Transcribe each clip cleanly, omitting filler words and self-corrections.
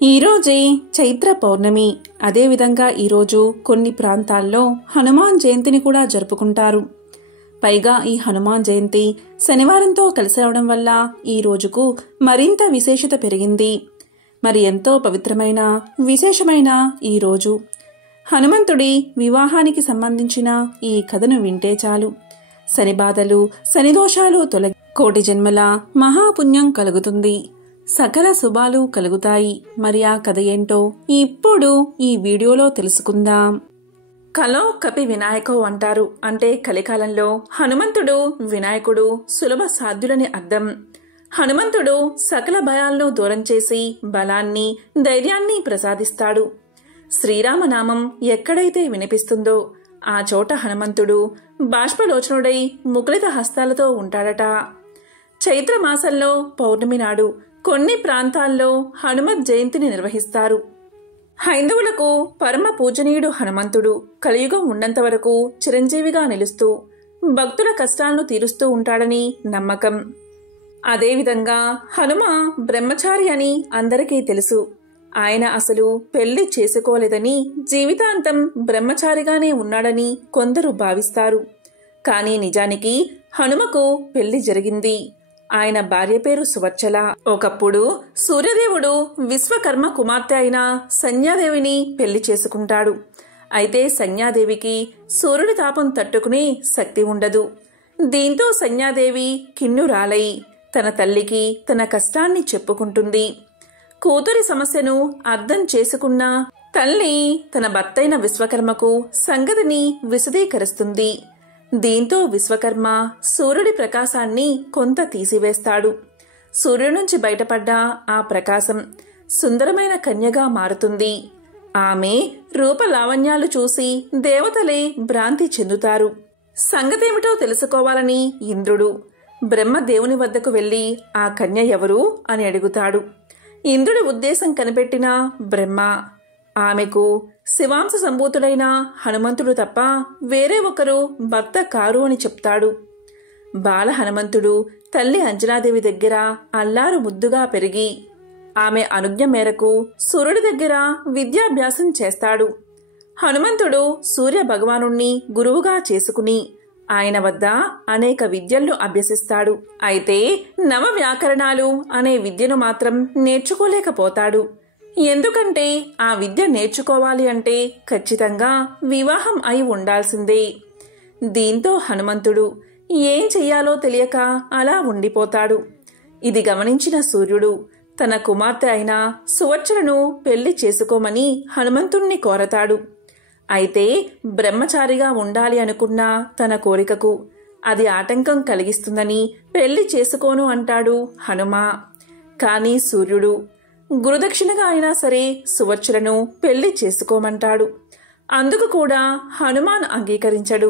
ఈరోజే చైత్ర పౌర్ణమి. అదేవిధంగా ఈరోజు కొన్ని ప్రాంతాల్లో హనుమాన్ జయంతిని కూడా జరుపుకుంటారు. పైగా ఈ హనుమాన్ జయంతి శనివారంతో కలిసి రావడం వల్ల ఈ రోజుకు మరింత విశేషత పెరిగింది. మరి ఎంతో పవిత్రమైన విశేషమైన ఈ రోజు హనుమంతుడి వివాహానికి సంబంధించిన ఈ కథను వింటే చాలు శని బాధలు శని దోషాలు తొలగి కోటి జన్మల మహాపుణ్యం కలుగుతుంది, సకల శుభాలు కలుగుతాయి. మరి ఆ కథ ఏంటో ఇప్పుడు ఈ వీడియోలో తెలుసుకుందాం. కలో కపి వినాయకో అంటారు. అంటే కలికాలంలో హనుమంతుడు వినాయకుడు సులభ సాధ్యులని అర్థం. హనుమంతుడు సకల భయాలను దూరం చేసి బలాన్ని ధైర్యాన్ని ప్రసాదిస్తాడు. శ్రీరామనామం ఎక్కడైతే వినిపిస్తుందో ఆ చోట హనుమంతుడు బాష్పలోచనుడై ముకులిత హస్తాలతో ఉంటాడట. చైత్రమాసంలో పౌర్ణమి నాడు కొన్ని ప్రాంతాల్లో హనుమత్ జయంతిని నిర్వహిస్తారు. హైందవులకు పరమ పూజనీయుడు హనుమంతుడు కలియుగం ఉన్నంత వరకు చిరంజీవిగా నిలుస్తూ భక్తుల కష్టాలను తీరుస్తూ ఉంటాడని నమ్మకం. అదేవిధంగా హనుమ బ్రహ్మచారి అని అందరికీ తెలుసు. ఆయన అసలు పెళ్లి చేసుకోలేదని జీవితాంతం బ్రహ్మచారిగానే ఉన్నాడని కొందరు భావిస్తారు. కానీ నిజానికి హనుమకు పెళ్లి జరిగింది. ఆయన భార్య పేరు సువర్చల. ఒకప్పుడు సూర్యదేవుడు విశ్వకర్మ కుమార్తె అయిన సంధ్యాదేవిని పెళ్లి చేసుకుంటాడు. అయితే సంధ్యాదేవికి సూర్యుడి తాపం తట్టుకునే శక్తి ఉండదు. దీంతో సంధ్యాదేవి కిన్నురాలై తన తల్లికి తన కష్టాన్ని చెప్పుకుంటుంది. కూతురి సమస్యను అర్థం చేసుకున్న తల్లి తన భర్తైన విశ్వకర్మకు సంగతిని విశదీకరిస్తుంది. దీంతో విశ్వకర్మ సూర్యుడి ప్రకాశాన్ని కొంత తీసివేస్తాడు. సూర్యుడి నుంచి బయటపడ్డ ఆ ప్రకాశం సుందరమైన కన్యగా మారుతుంది. ఆమె రూపలావణ్యాలు చూసి దేవతలే భ్రాంతి చెందుతారు. సంగతేమిటో తెలుసుకోవాలని ఇంద్రుడు బ్రహ్మదేవుని వద్దకు వెళ్లి ఆ కన్య ఎవరు అని అడుగుతాడు. ఇంద్రుడి ఉద్దేశం కనిపెట్టిన బ్రహ్మ ఆమెకు శివాంశ సంభూతుడైన హనుమంతుడు తప్ప వేరే ఒకరు భర్త కారు అని చెప్తాడు. బాల హనుమంతుడు తల్లి అంజనాదేవి దగ్గర అల్లారు ముద్దుగా పెరిగి ఆమె అనుజ్ఞ మేరకు సూర్యుడి దగ్గర విద్యాభ్యాసం చేస్తాడు. హనుమంతుడు సూర్య భగవానుణ్ణి గురువుగా చేసుకుని ఆయన వద్ద అనేక విద్యలను అభ్యసిస్తాడు. అయితే నవ వ్యాకరణాలు అనే విద్యను మాత్రం నేర్చుకోలేకపోతాడు. ఎందుకంటే ఆ విద్య నేర్చుకోవాలి అంటే ఖచ్చితంగా వివాహం అయి ఉండాల్సిందే. దీంతో హనుమంతుడు ఏం చెయ్యాలో తెలియక అలా ఉండిపోతాడు. ఇది గమనించిన సూర్యుడు తన కుమార్తె అయిన సువర్చలను పెళ్లి చేసుకోమని హనుమంతుణ్ణి కోరతాడు. అయితే బ్రహ్మచారిగా ఉండాలి అనుకున్న తన కోరికకు అది ఆటంకం కలిగిస్తుందని పెళ్లి చేసుకోను అంటాడు హనుమ. కానీ సూర్యుడు గురుదక్షిణగా అయినా సరే సువర్చలను పెళ్లి చేసుకోమంటాడు. అందుకు కూడా హనుమాన్ అంగీకరించడు.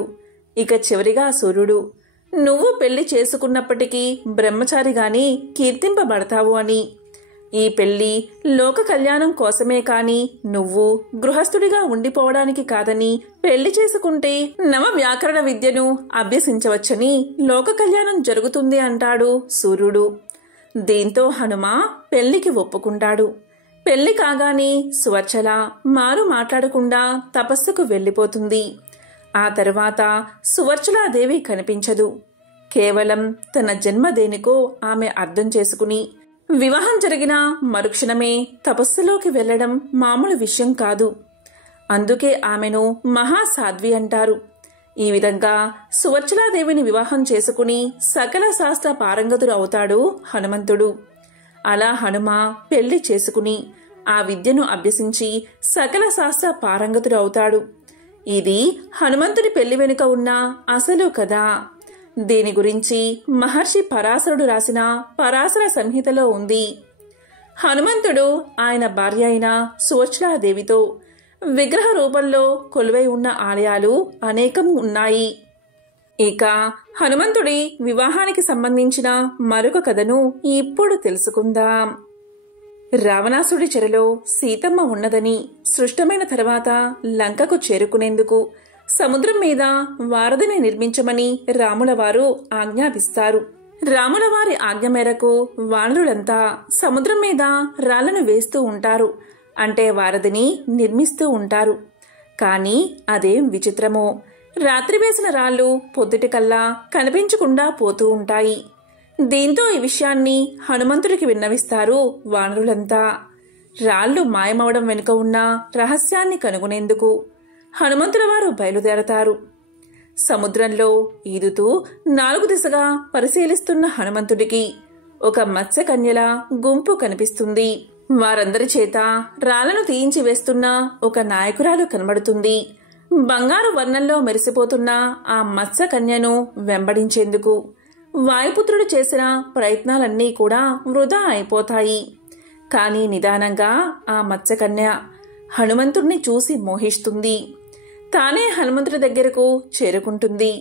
ఇక చివరిగా సూర్యుడు నువ్వు పెళ్లి చేసుకున్నప్పటికీ బ్రహ్మచారిగానే కీర్తింపబడతావు అని, ఈ పెళ్లి లోక కళ్యాణం కోసమే కాని నువ్వు గృహస్థుడిగా ఉండిపోవడానికి కాదని, పెళ్లి చేసుకుంటే నవ వ్యాకరణ విద్యను అభ్యసించవచ్చని లోక కళ్యాణం జరుగుతుంది అంటాడు సూర్యుడు. దీంతో హనుమ పెళ్లికి ఒప్పుకుంటాడు. పెళ్లి కాగానే సువర్చల మారు మాట్లాడకుండా తపస్సుకు వెళ్లిపోతుంది. ఆ తర్వాత సువర్చలాదేవి కనిపించదు. కేవలం తన జన్మ దేనికో ఆమె అర్థం చేసుకుని వివాహం జరిగిన మరుక్షణమే తపస్సులోకి వెళ్లడం మామూలు విషయం కాదు. అందుకే ఆమెను మహాసాధ్వి అంటారు. ఈ విధంగా సువర్చలాదేవిని వివాహం చేసుకుని సకల శాస్త్ర పారంగతుడు అవుతాడు హనుమంతుడు. అలా హనుమ పెళ్లి చేసుకుని ఆ విద్యను అభ్యసించి సకల శాస్త్ర పారంగతుడు అవుతాడు. ఇది హనుమంతుడి పెళ్లి వెనుక ఉన్న అసలు కథ. దీని గురించి మహర్షి పరాశరుడు రాసిన పరాశర సంహితలో ఉంది. హనుమంతుడు ఆయన భార్య అయిన సువర్చలాదేవితో విగ్రహ రూపంలో కొలువై ఉన్న ఆలయాలు అనేకం ఉన్నాయి. ఇక హనుమంతుడి వివాహానికి సంబంధించిన మరొక కథను ఇప్పుడు తెలుసుకుందాం. రావణాసుడి చెరలో సీతమ్మ ఉన్నదని, సృష్టమైన తర్వాత లంకకు చేరుకునేందుకు సముద్రం మీద వారధిని నిర్మించమని రాముల వారు ఆజ్ఞాపిస్తారు. రాముల వారి ఆజ్ఞ మేరకు వానరులంతా సముద్రం మీద రాళ్లను వేస్తూ ఉంటారు, అంటే వారధిని నిర్మిస్తూ ఉంటారు. కానీ అదేం విచిత్రమో, రాత్రి వేసిన రాళ్లు పొద్దుటికల్లా కనిపించకుండా పోతూ ఉంటాయి. దీంతో ఈ విషయాన్ని హనుమంతుడికి విన్నవిస్తారు వానరులంతా. రాళ్లు మాయమవడం వెనుక ఉన్న రహస్యాన్ని కనుగొనేందుకు హనుమంతుల వారు బయలుదేరతారు. సముద్రంలో ఈదుతూ 4 దిశగా పరిశీలిస్తున్న హనుమంతుడికి ఒక మత్స్యకన్యల గుంపు కనిపిస్తుంది. వారందరి చేత రాళ్లను తీయించి వేస్తున్న ఒక నాయకురాలు కనబడుతుంది. బంగారు వర్ణంలో మెరిసిపోతున్న ఆ మత్స్యకన్యను వెంబడించేందుకు వాయుపుత్రుడు చేసిన ప్రయత్నాలన్నీ కూడా వృధా అయిపోతాయి. కానీ నిదానంగా ఆ మత్స్యకన్య హనుమంతుడిని చూసి మోహిస్తుంది. తానే హనుమంతుడి దగ్గరకు చేరుకుంటుంది.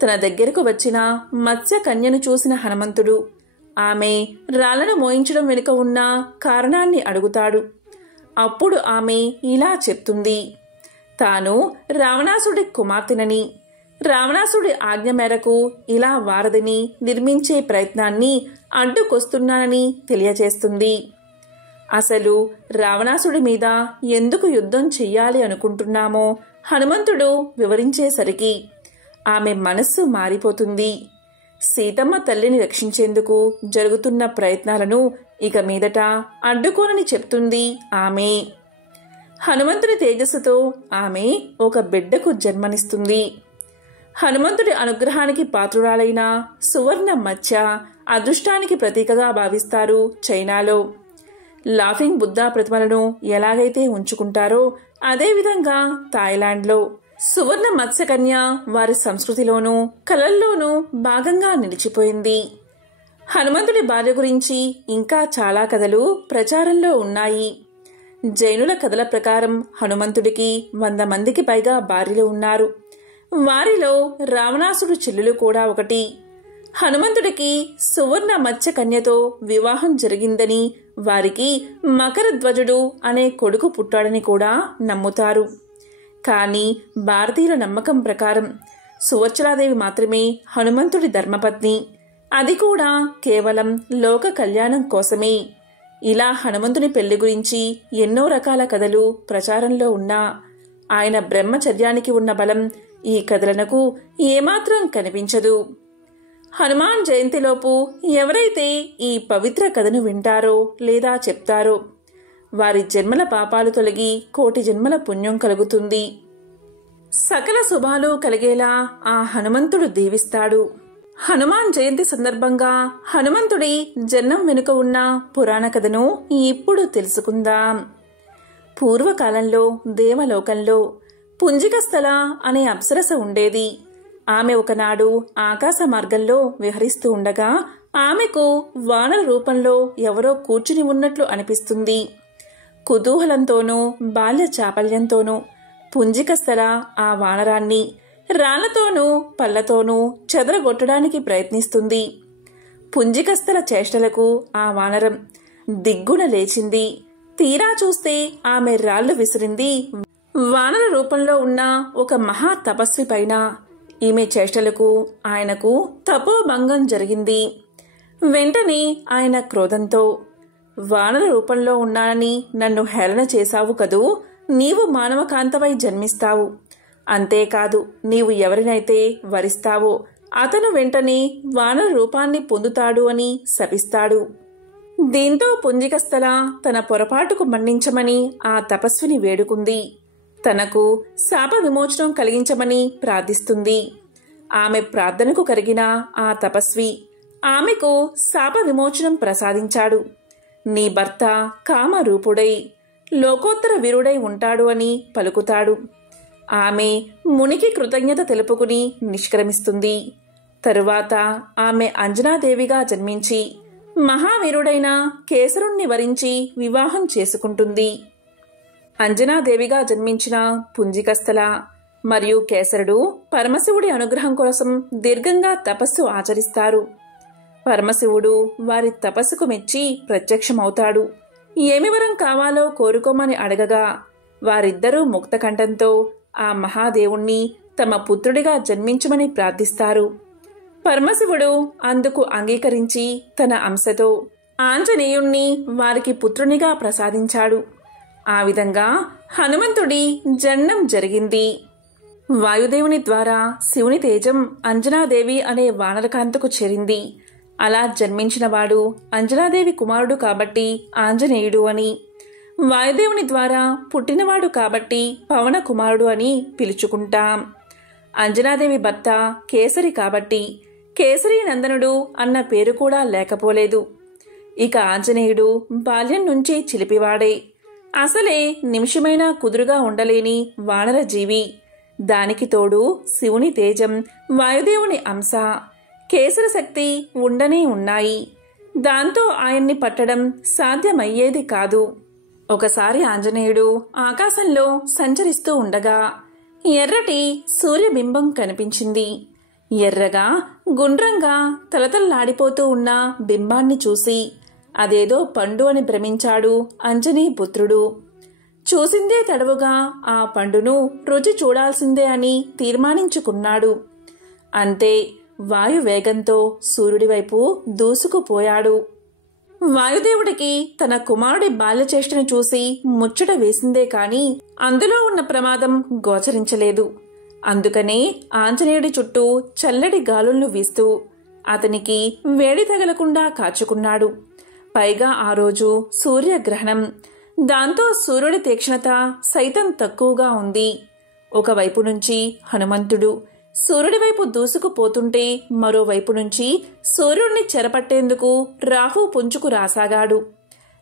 తన దగ్గరకు వచ్చిన మత్స్యకన్యను చూసిన హనుమంతుడు ఆమె రాళ్లను మోయించడం వెనుక ఉన్న కారణాన్ని అడుగుతాడు. అప్పుడు ఆమె ఇలా చెప్తుంది. తాను రావణాసుడి కుమార్తెనని, రావణాసుడి ఆజ్ఞ మేరకు ఇలా వారధిని నిర్మించే ప్రయత్నాన్ని అడ్డుకొస్తున్నానని తెలియచేస్తుంది. అసలు రావణాసుడి మీద ఎందుకు యుద్ధం చెయ్యాలి అనుకుంటున్నామో హనుమంతుడు వివరించేసరికి ఆమె మనస్సు మారిపోతుంది. సీతమ్మ తల్లిని రక్షించేందుకు జరుగుతున్న ప్రయత్నాలను ఇక మీదట అడ్డుకోనని చెప్తుంది ఆమె. హనుమంతుడి తేజస్సుతో ఆమె ఒక బిడ్డకు జన్మనిస్తుంది. హనుమంతుడి అనుగ్రహానికి పాత్రురాలైన సువర్ణ మత్స్య అదృష్టానికి ప్రతీకగా భావిస్తారు చైనాలో. లాఫింగ్ బుద్ధా ప్రతిమలను ఎలాగైతే ఉంచుకుంటారో అదేవిధంగా థాయిలాండ్లో సువర్ణ మత్స్యకన్య వారి సంస్కృతిలోనూ కళల్లోనూ భాగంగా నిలిచిపోయింది. హనుమంతుడి భార్య గురించి ఇంకా చాలా కథలు ప్రచారంలో ఉన్నాయి. జైనుల కథల ప్రకారం హనుమంతుడికి 100 మందికి పైగా భార్యలు ఉన్నారు. వారిలో రావణాసుడు చెల్లెలు కూడా ఒకటి. హనుమంతుడికి సువర్ణ మత్స్యకన్యతో వివాహం జరిగిందని, వారికి మకరధ్వజుడు అనే కొడుకు పుట్టాడని కూడా నమ్ముతారు. కానీ భారతీయుల నమ్మకం ప్రకారం సువర్చలాదేవి మాత్రమే హనుమంతుడి ధర్మపత్ని, అది కూడా కేవలం లోక కళ్యాణం కోసమే. ఇలా హనుమంతుని పెళ్లి గురించి ఎన్నో రకాల కథలు ప్రచారంలో ఉన్నా ఆయన బ్రహ్మచర్యానికి ఉన్న బలం ఈ కథలకు ఏమాత్రం కనిపించదు. హనుమాన్ జయంతిలోపు ఎవరైతే ఈ పవిత్ర కథను వింటారో లేదా చెప్తారో వారి జన్మల పాపాలు తొలగి 1,000,000 జన్మల పుణ్యం కలుగుతుంది. సకల శుభాలు కలిగేలా ఆ హనుమంతుడు దీవిస్తాడు. హనుమాన్ జయంతి సందర్భంగా హనుమంతుడి జన్మం వెనుక ఉన్న పురాణ కథను ఇప్పుడు తెలుసుకుందాం. పూర్వకాలంలో దేవలోకంలో పుంజికస్థల అనే అప్సరస ఉండేది. ఆమె ఒకనాడు ఆకాశ మార్గంలో విహరిస్తూ ఉండగా ఆమెకు వానర రూపంలో ఎవరో కూర్చుని ఉన్నట్లు అనిపిస్తుంది. కుతూహలంతోనూ బాల్య చాపల్యంతోనూ పుంజికస్థల ఆ వానరాన్ని రాళ్లతోనూ పళ్లతోనూ చెదరగొట్టడానికి ప్రయత్నిస్తుంది. పుంజికస్థల చేష్టలకు ఆ వానరం దిగ్గున లేచింది. తీరా చూస్తే ఆమె రాళ్లు విసిరింది వానర రూపంలో ఉన్న ఒక మహా తపస్వి పైన. ఈమె చేష్టలకు ఆయనకు తపోభంగం జరిగింది. వెంటనే ఆయన క్రోధంతో, వానర రూపంలో ఉన్నానని నన్ను హేళన చేశావు కదూ, నీవు మానవకాంతవై జన్మిస్తావు. అంతేకాదు, నీవు ఎవరినైతే వరిస్తావో అతను వెంటనే వానర రూపాన్ని పొందుతాడు అని శపిస్తాడు. దీంతో పుంజికస్థల తన పొరపాటుకు మన్నించమని ఆ తపస్విని వేడుకుంది. తనకు శాప విమోచనం కలిగించమని ప్రార్థిస్తుంది. ఆమె ప్రార్థనకు కరిగిన ఆ తపస్వి ఆమెకు శాప విమోచనం ప్రసాదించాడు. నీ భర్త కామరూపుడై లోకోత్తర వీరుడై ఉంటాడు అని పలుకుతాడు. ఆమె మునికి కృతజ్ఞత తెలుపుకుని నిష్క్రమిస్తుంది. తరువాత ఆమె అంజనాదేవిగా జన్మించి మహావీరుడైన కేసరుణ్ణి వరించి వివాహం చేసుకుంటుంది. అంజనాదేవిగా జన్మించిన పుంజికస్థల మరియు కేసరుడు పరమశివుడి అనుగ్రహం కోసం దీర్ఘంగా తపస్సు ఆచరిస్తారు. పరమశివుడు వారి తపస్సుకు మెచ్చి ప్రత్యక్షమవుతాడు. ఏమి వరం కావాలో కోరుకోమని అడగగా వారిద్దరూ ముక్తకంఠంతో ఆ మహాదేవుణ్ణి తమ పుత్రుడిగా జన్మించమని ప్రార్థిస్తారు. పరమశివుడు అందుకు అంగీకరించి తన అంశతో ఆంజనేయుణ్ణి వారికి పుత్రునిగా ప్రసాదించాడు. ఆ విధంగా హనుమంతుడి జననం జరిగింది. వాయుదేవుని ద్వారా శివుని తేజం అంజనాదేవి అనే వానరకాంతకు చేరింది. అలా జన్మించినవాడు అంజనాదేవి కుమారుడు కాబట్టి ఆంజనేయుడు అని, వాయుదేవుని ద్వారా పుట్టినవాడు కాబట్టి పవన కుమారుడు అని పిలుచుకుంటాం. అంజనాదేవి భర్త కేసరి కాబట్టి కేసరి నందనుడు అన్న పేరు కూడా లేకపోలేదు. ఇక ఆంజనేయుడు బాల్యం నుంచి చిలిపివాడే. అసలే నిమిషమైనా కుదురుగా ఉండలేని వానర జీవి. దానికి తోడు శివుని తేజం, వాయుదేవుని అంశ, కేసర శక్తి ఉండనే ఉన్నాయి. దాంతో ఆయన్ని పట్టడం సాధ్యమయ్యేది కాదు. ఒకసారి ఆంజనేయుడు ఆకాశంలో సంచరిస్తూ ఉండగా ఎర్రటి సూర్యబింబం కనిపించింది. ఎర్రగా గుండ్రంగా తలతల్లాడిపోతూ ఉన్న బింబాన్ని చూసి అదేదో పండు అని భ్రమించాడు అంజనీపుత్రుడు. చూసిందే తడవుగా ఆ పండును రుచి చూడాల్సిందే అని తీర్మానించుకున్నాడు. అంతే, వాయువేగంతో సూర్యుడి వైపు దూసుకుపోయాడు. వాయుదేవుడికి తన కుమారుడి బాల్యచేష్టను చూసి ముచ్చట వేసిందే కాని అందులో ఉన్న ప్రమాదం గోచరించలేదు. అందుకనే ఆంజనేయుడి చుట్టూ చల్లటి గాలులను వీస్తూ అతనికి వేడి తగలకుండా కాచుకున్నాడు. పైగా ఆ రోజు సూర్యగ్రహణం. దాంతో సూర్యుడి తీక్షణత సైతం తక్కువగా ఉంది. ఒకవైపు నుంచి హనుమంతుడు సూర్యుడి వైపు దూసుకుపోతుంటే మరోవైపు నుంచి సూర్యుడిని చెరపట్టేందుకు రాహు పుంజుకు రాసాగాడు.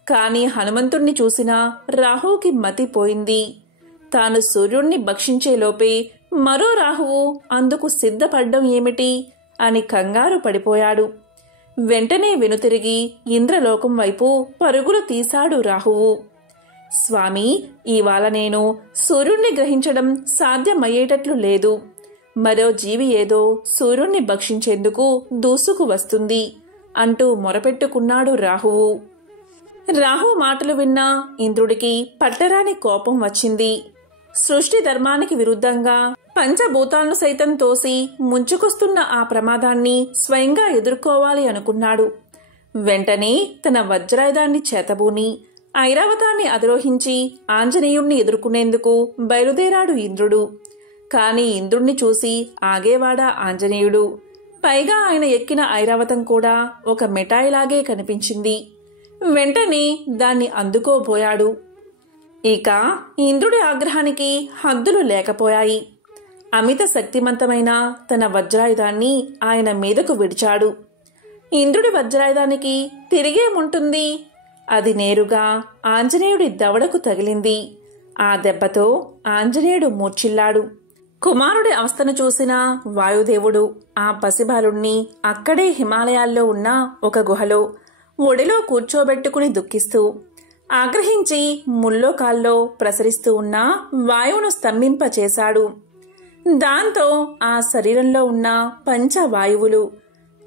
కాని హనుమంతుణ్ణి చూసినా రాహువుకి మతిపోయింది. తాను సూర్యుణ్ణి భక్షించేలోపే మరో రాహువు అందుకు సిద్ధపడ్డం ఏమిటి అని కంగారు పడిపోయాడు. వెంటనే వెనుతిరిగి ఇంద్రలోకం వైపు పరుగులు తీశాడు రాహువు. స్వామి, ఇవాళ నేను సూర్యుణ్ణి గ్రహించడం సాధ్యమయ్యేటట్లు లేదు. మరో జీవి ఏదో సూర్యుణ్ణి భక్షించేందుకు దూసుకు వస్తుంది అంటూ మొరపెట్టుకున్నాడు రాహువు. రాహు మాటలు విన్న ఇంద్రుడికి పట్టరాని కోపం వచ్చింది. సృష్టి ధర్మానికి విరుద్ధంగా పంచభూతాలను సైతం తోసి ముంచుకొస్తున్న ఆ ప్రమాదాన్ని స్వయంగా ఎదుర్కోవాలి అనుకున్నాడు. వెంటనే తన వజ్రాయుధాన్ని చేతబూని ఐరావతాన్ని అధిరోహించి ఆంజనేయుణ్ణి ఎదుర్కొనేందుకు బయలుదేరాడు ఇంద్రుడు. కాని ఇంద్రుణ్ణి చూసి ఆగేవాడా ఆంజనేయుడు. పైగా ఆయన ఎక్కిన ఐరావతం కూడా ఒక మిఠాయిలాగే కనిపించింది. వెంటనే దాన్ని అందుకోబోయాడు. ఇక ఇంద్రుడి ఆగ్రహానికి హద్దులు లేకపోయాయి. అమిత శక్తిమంతమైన తన వజ్రాయుధాన్ని ఆయన మీదకు విడిచాడు. ఇంద్రుడి వజ్రాయుధానికి తిరిగేముంటుంది? అది నేరుగా ఆంజనేయుడి దవడకు తగిలింది. ఆ దెబ్బతో ఆంజనేయుడు మూర్ఛిల్లాడు. కుమారుడి అవస్థను చూసిన వాయుదేవుడు ఆ పసిబాలుణ్ణి అక్కడే హిమాలయాల్లో ఉన్న ఒక గుహలో ఒడిలో కూర్చోబెట్టుకుని దుఃఖిస్తూ ఆగ్రహించి ముల్లోకాల్లో ప్రసరిస్తూ ఉన్న వాయువును స్తంభింపచేశాడు. దాంతో ఆ శరీరంలో ఉన్న పంచవాయువులు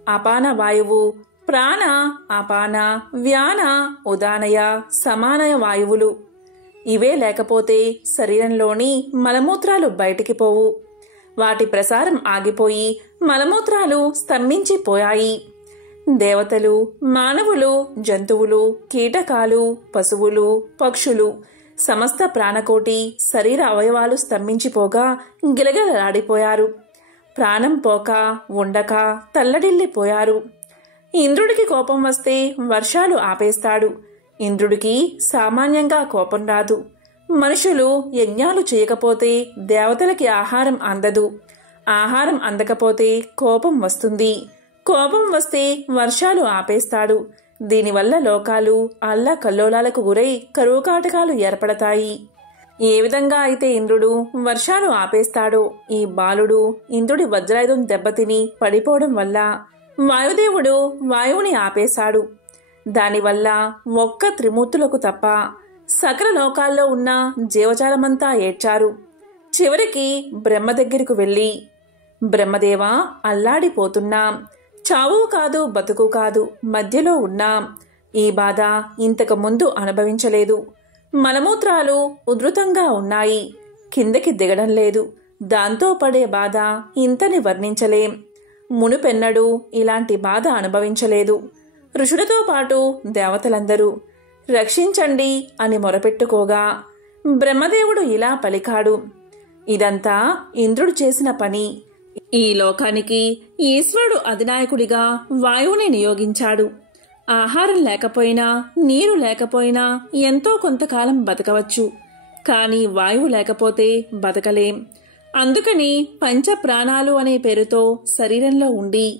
అపాన వాయువు, ప్రాణ, అపాన, వ్యాన, ఉదానయ, సమానయ వాయువులు ఇవే లేకపోతే శరీరంలోని మలమూత్రాలు బయటికి పోవు. వాటి ప్రసారం ఆగిపోయి మలమూత్రాలు స్తంభించిపోయాయి. దేవతలు, మానవులు, జంతువులు, కీటకాలు, పశువులు, పక్షులు, సమస్త ప్రాణకోటి శరీర అవయవాలు స్తంభించిపోగా గిలగిలలాడిపోయారు. ప్రాణం పోక ఉండక తల్లడిల్లిపోయారు. ఇంద్రుడికి కోపం వస్తే వర్షాలు ఆపేస్తాడు. ఇంద్రుడికి సామాన్యంగా కోపం రాదు. మనుషులు యజ్ఞాలు చేయకపోతే దేవతలకి ఆహారం అందదు. ఆహారం అందకపోతే కోపం వస్తుంది. కోపం వస్తే వర్షాలు ఆపేస్తాడు. దీనివల్ల లోకాలు అల్లకల్లోలాలకు గురై కరువు కాటకాలు ఏర్పడతాయి. ఏ విధంగా అయితే ఇంద్రుడు వర్షాలు ఆపేస్తాడో ఈ బాలుడు ఇంద్రుడి వజ్రాయుధం దెబ్బతిని పడిపోవడం వల్ల వాయుదేవుడు వాయువుని ఆపేశాడు. దానివల్ల ఒక్క త్రిమూర్తులకు తప్ప సకల లోకాల్లో ఉన్న జీవజాలమంతా ఏడ్చారు. చివరికి బ్రహ్మ దగ్గరకు వెళ్ళి, బ్రహ్మదేవా, అల్లాడిపోతున్నాం. చావు కాదు బతుకు కాదు, మధ్యలో ఉన్నాం. ఈ బాధ ఇంతకు ముందు అనుభవించలేదు. మలమూత్రాలు ఉధృతంగా ఉన్నాయి. కిందకి దిగడం లేదు. దాంతో పడే బాధ ఇంతని వర్ణించలేం. మునుపెన్నడూ ఇలాంటి బాధ అనుభవించలేదు. ఋషులతో పాటు దేవతలందరూ రక్షించండి అని మొరపెట్టుకోగా బ్రహ్మదేవుడు ఇలా పలికాడు, ఇదంతా ఇంద్రుడు చేసిన పని. ఈ లోకానికి ఈశ్వరుడు అధినాయకుడిగా వాయువుని నియోగించాడు. ఆహారం లేకపోయినా, నీరు లేకపోయినా ఎంతో కొంతకాలం బతకవచ్చు. కానీ వాయువు లేకపోతే బతకలేం. అందుకని పంచ ప్రాణాలు అనే పేరుతో శరీరంలో ఉండి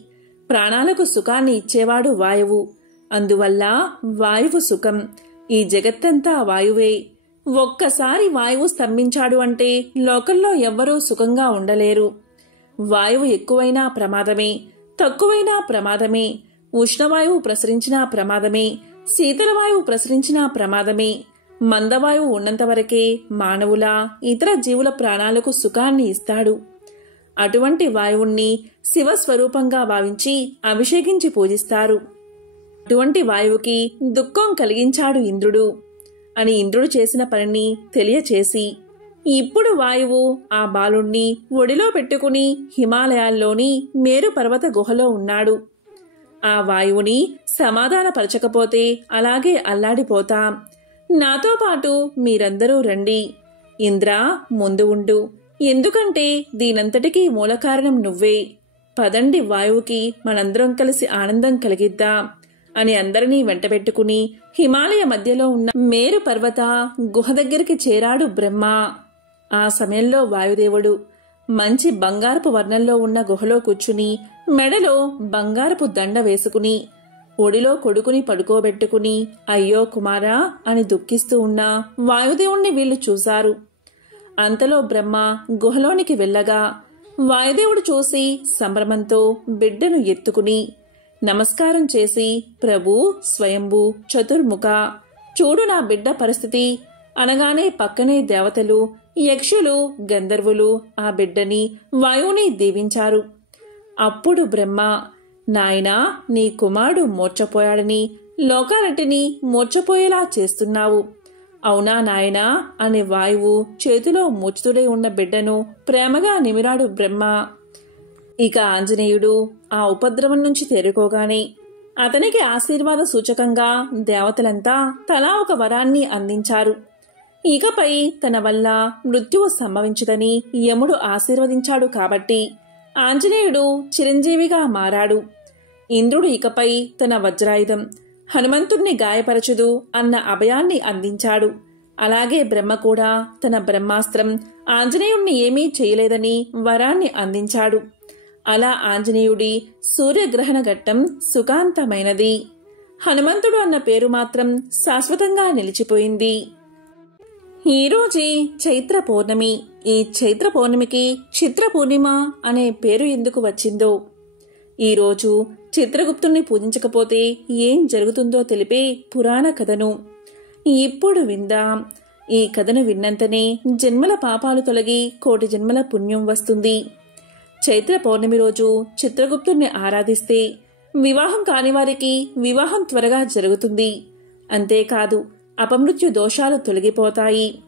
ప్రాణాలకు సుఖాన్ని ఇచ్చేవాడు వాయువు. అందువల్ల వాయువు సుఖం. ఈ జగత్తంతా వాయువే. ఒక్కసారి వాయువు స్తంభించాడు అంటే లోకంలో ఎవ్వరూ సుఖంగా ఉండలేరు. వాయువు ఎక్కువైనా ప్రమాదమే, తక్కువైనా ప్రమాదమే. ఉష్ణవాయువు ప్రసరించినా ప్రమాదమే, శీతలవాయువు ప్రసరించినా ప్రమాదమే. మందవాయువు ఉన్నంతవరకే మానవుల, ఇతర జీవుల ప్రాణాలకు సుఖాన్ని ఇస్తాడు. అటువంటి వాయువుణ్ణి శివస్వరూపంగా భావించి అభిషేకించి పూజిస్తారు. అటువంటి వాయువుకి దుఃఖం కలిగించాడు ఇంద్రుడు అని ఇంద్రుడు చేసిన పనిని తెలియచేసి, ఇప్పుడు వాయువు ఆ బాలుణ్ణి ఒడిలో పెట్టుకుని హిమాలయాల్లోని మేరు పర్వత గుహలో ఉన్నాడు. ఆ వాయువుని సమాధానపరచకపోతే అలాగే అల్లాడిపోతాం. నాతో పాటు మీరందరూ రండి. ఇంద్ర, ముందు ఉండు. ఎందుకంటే దీనంతటికీ మూలకారణం నువ్వే. పదండి, వాయువుకి మనందరం కలిసి ఆనందం కలిగిద్దాం అని అందరినీ వెంటబెట్టుకుని హిమాలయ మధ్యలో ఉన్న మేరు పర్వత గుహ దగ్గరికి చేరాడు బ్రహ్మ. ఆ సమయంలో వాయుదేవుడు మంచి బంగారపు వర్ణంలో ఉన్న గుహలో కూర్చుని మెడలో బంగారపు దండ వేసుకుని ఒడిలో కొడుకుని పడుకోబెట్టుకుని అయ్యో కుమారా అని దుఃఖిస్తూ ఉన్న వాయుదేవుణ్ణి వీళ్లు చూశారు. అంతలో బ్రహ్మ గుహలోనికి వెళ్ళగా వాయుదేవుడు చూసి సంభ్రమంతో బిడ్డను ఎత్తుకుని నమస్కారం చేసి, ప్రభు, స్వయంభూ, చతుర్ముఖ, చూడు నా బిడ్డ పరిస్థితి అనగానే పక్కనే దేవతలు, యక్షులు, గంధర్వులు ఆ బిడ్డని, వాయువుని దీవించారు. అప్పుడు బ్రహ్మ, నాయనా, నీ కుమారుడు మూర్ఛపోయాడని లోకాలన్నిటినీ మూర్ఛపోయేలా చేస్తున్నావు. అవునా నాయనా అనే వాయువు చేతిలో మూర్ఛితుడై ఉన్న బిడ్డను ప్రేమగా నిమిరాడు బ్రహ్మ. ఇక ఆంజనేయుడు ఆ ఉపద్రవం నుంచి తేరుకోగానే అతనికి ఆశీర్వాద సూచకంగా దేవతలంతా తలా ఒక వరాన్ని అందించారు. ఇకపై తన వల్ల మృత్యువు సంభవించదని యముడు ఆశీర్వదించాడు కాబట్టి ఆంజనేయుడు చిరంజీవిగా మారాడు. ఇంద్రుడు ఇకపై తన వజ్రాయుధం హనుమంతుణ్ణి గాయపరచదు అన్న అభయాన్ని అందించాడు. అలాగే బ్రహ్మ కూడా తన బ్రహ్మాస్త్రం ఆంజనేయుణ్ణి ఏమీ చేయలేదని వరాన్ని అందించాడు. అలా ఆంజనేయుడి సూర్యగ్రహణ ఘట్టం సుఖాంతమైనది. హనుమంతుడు అన్న పేరు మాత్రం శాశ్వతంగా నిలిచిపోయింది. ఈరోజే చైత్ర పౌర్ణమి. ఈ చైత్ర పౌర్ణమికి చిత్ర పూర్ణిమ అనే పేరు ఎందుకు వచ్చిందో, ఈరోజు చిత్రగుప్తుణ్ణి పూజించకపోతే ఏం జరుగుతుందో తెలిపే పురాణ కథను ఇప్పుడు విందాం. ఈ కథను విన్నంతనే జన్మల పాపాలు తొలగి కోటి జన్మల పుణ్యం వస్తుంది. చైత్ర పౌర్ణమి రోజు చిత్రగుప్తుణ్ణి ఆరాధిస్తే వివాహం కాని వారికి వివాహం త్వరగా జరుగుతుంది. అంతేకాదు, అపమృత్యు దోషాలు తొలగిపోతాయి.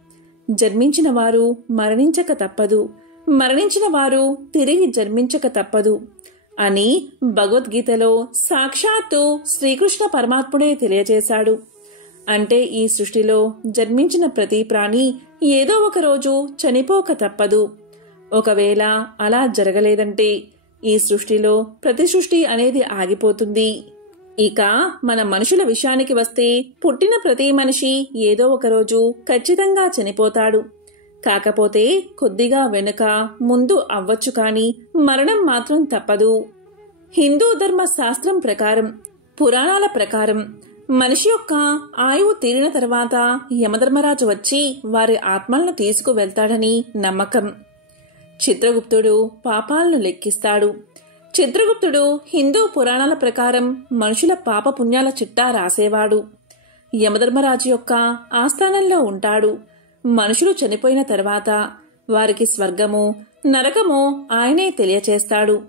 జన్మించిన వారు మరణించక తప్పదు, మరణించిన వారు తిరిగి జన్మించక తప్పదు అని భగవద్గీతలో సాక్షాత్తు శ్రీకృష్ణ పరమాత్ముడే తెలియజేశాడు. అంటే ఈ సృష్టిలో జన్మించిన ప్రతి ప్రాణి ఏదో ఒక రోజు చనిపోక తప్పదు. ఒకవేళ అలా జరగలేదంటే ఈ సృష్టిలో ప్రతి సృష్టి అనేది ఆగిపోతుంది. ఇక మన మనుషుల విషయానికి వస్తే పుట్టిన ప్రతి మనిషి ఏదో ఒకరోజు ఖచ్చితంగా చనిపోతాడు. కాకపోతే కొద్దిగా వెనుక ముందు అవ్వచ్చు కాని మరణం మాత్రం తప్పదు. హిందూ ధర్మ శాస్త్రం ప్రకారం, పురాణాల ప్రకారం మనిషి యొక్క ఆయువు తీరిన తర్వాత యమధర్మరాజు వచ్చి వారి ఆత్మలను తీసుకువెళ్తాడని నమ్మకం. చిత్రగుప్తుడు పాపాలను లెక్కిస్తాడు. చిత్రగుప్తుడు హిందూ పురాణాల ప్రకారం మనుషుల పాప పుణ్యాల చిట్టా రాసేవాడు. యమధర్మరాజు యొక్క ఆస్థానంలో ఉంటాడు. మనుషులు చనిపోయిన తర్వాత వారికి స్వర్గము, నరకము ఆయనే తెలియచేస్తాడు.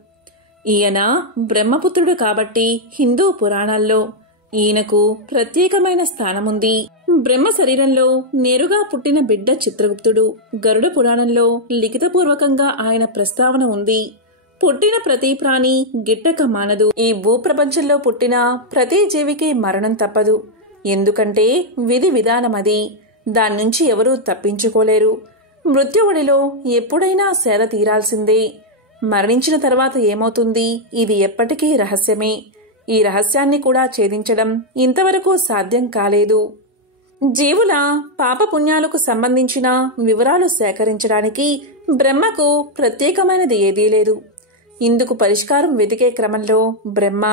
ఈయన బ్రహ్మపుత్రుడు కాబట్టి హిందూ పురాణాల్లో ఈయనకు ప్రత్యేకమైన స్థానముంది. బ్రహ్మ శరీరంలో నేరుగా పుట్టిన బిడ్డ చిత్రగుప్తుడు. గరుడ పురాణంలో లిఖితపూర్వకంగా ఆయన ప్రస్తావన ఉంది. పుట్టిన ప్రతి ప్రాణి గిట్టక మానదు. ఈ భూప్రపంచంలో పుట్టిన ప్రతి జీవికి మరణం తప్పదు. ఎందుకంటే విధి విధానమది. దాని నుంచి ఎవరూ తప్పించుకోలేరు. మృత్యువుడిలో ఎప్పుడైనా సేద తీరాల్సిందే. మరణించిన తర్వాత ఏమవుతుంది? ఇది ఎప్పటికీ రహస్యమే. ఈ రహస్యాన్ని కూడా ఛేదించడం ఇంతవరకు సాధ్యం కాలేదు. జీవుల పాపపుణ్యాలకు సంబంధించిన వివరాలు సేకరించడానికి బ్రహ్మకు ప్రత్యేకమైనది ఏదీ లేదు. ఇందుకు పరిష్కారం వెతికే క్రమంలో బ్రహ్మ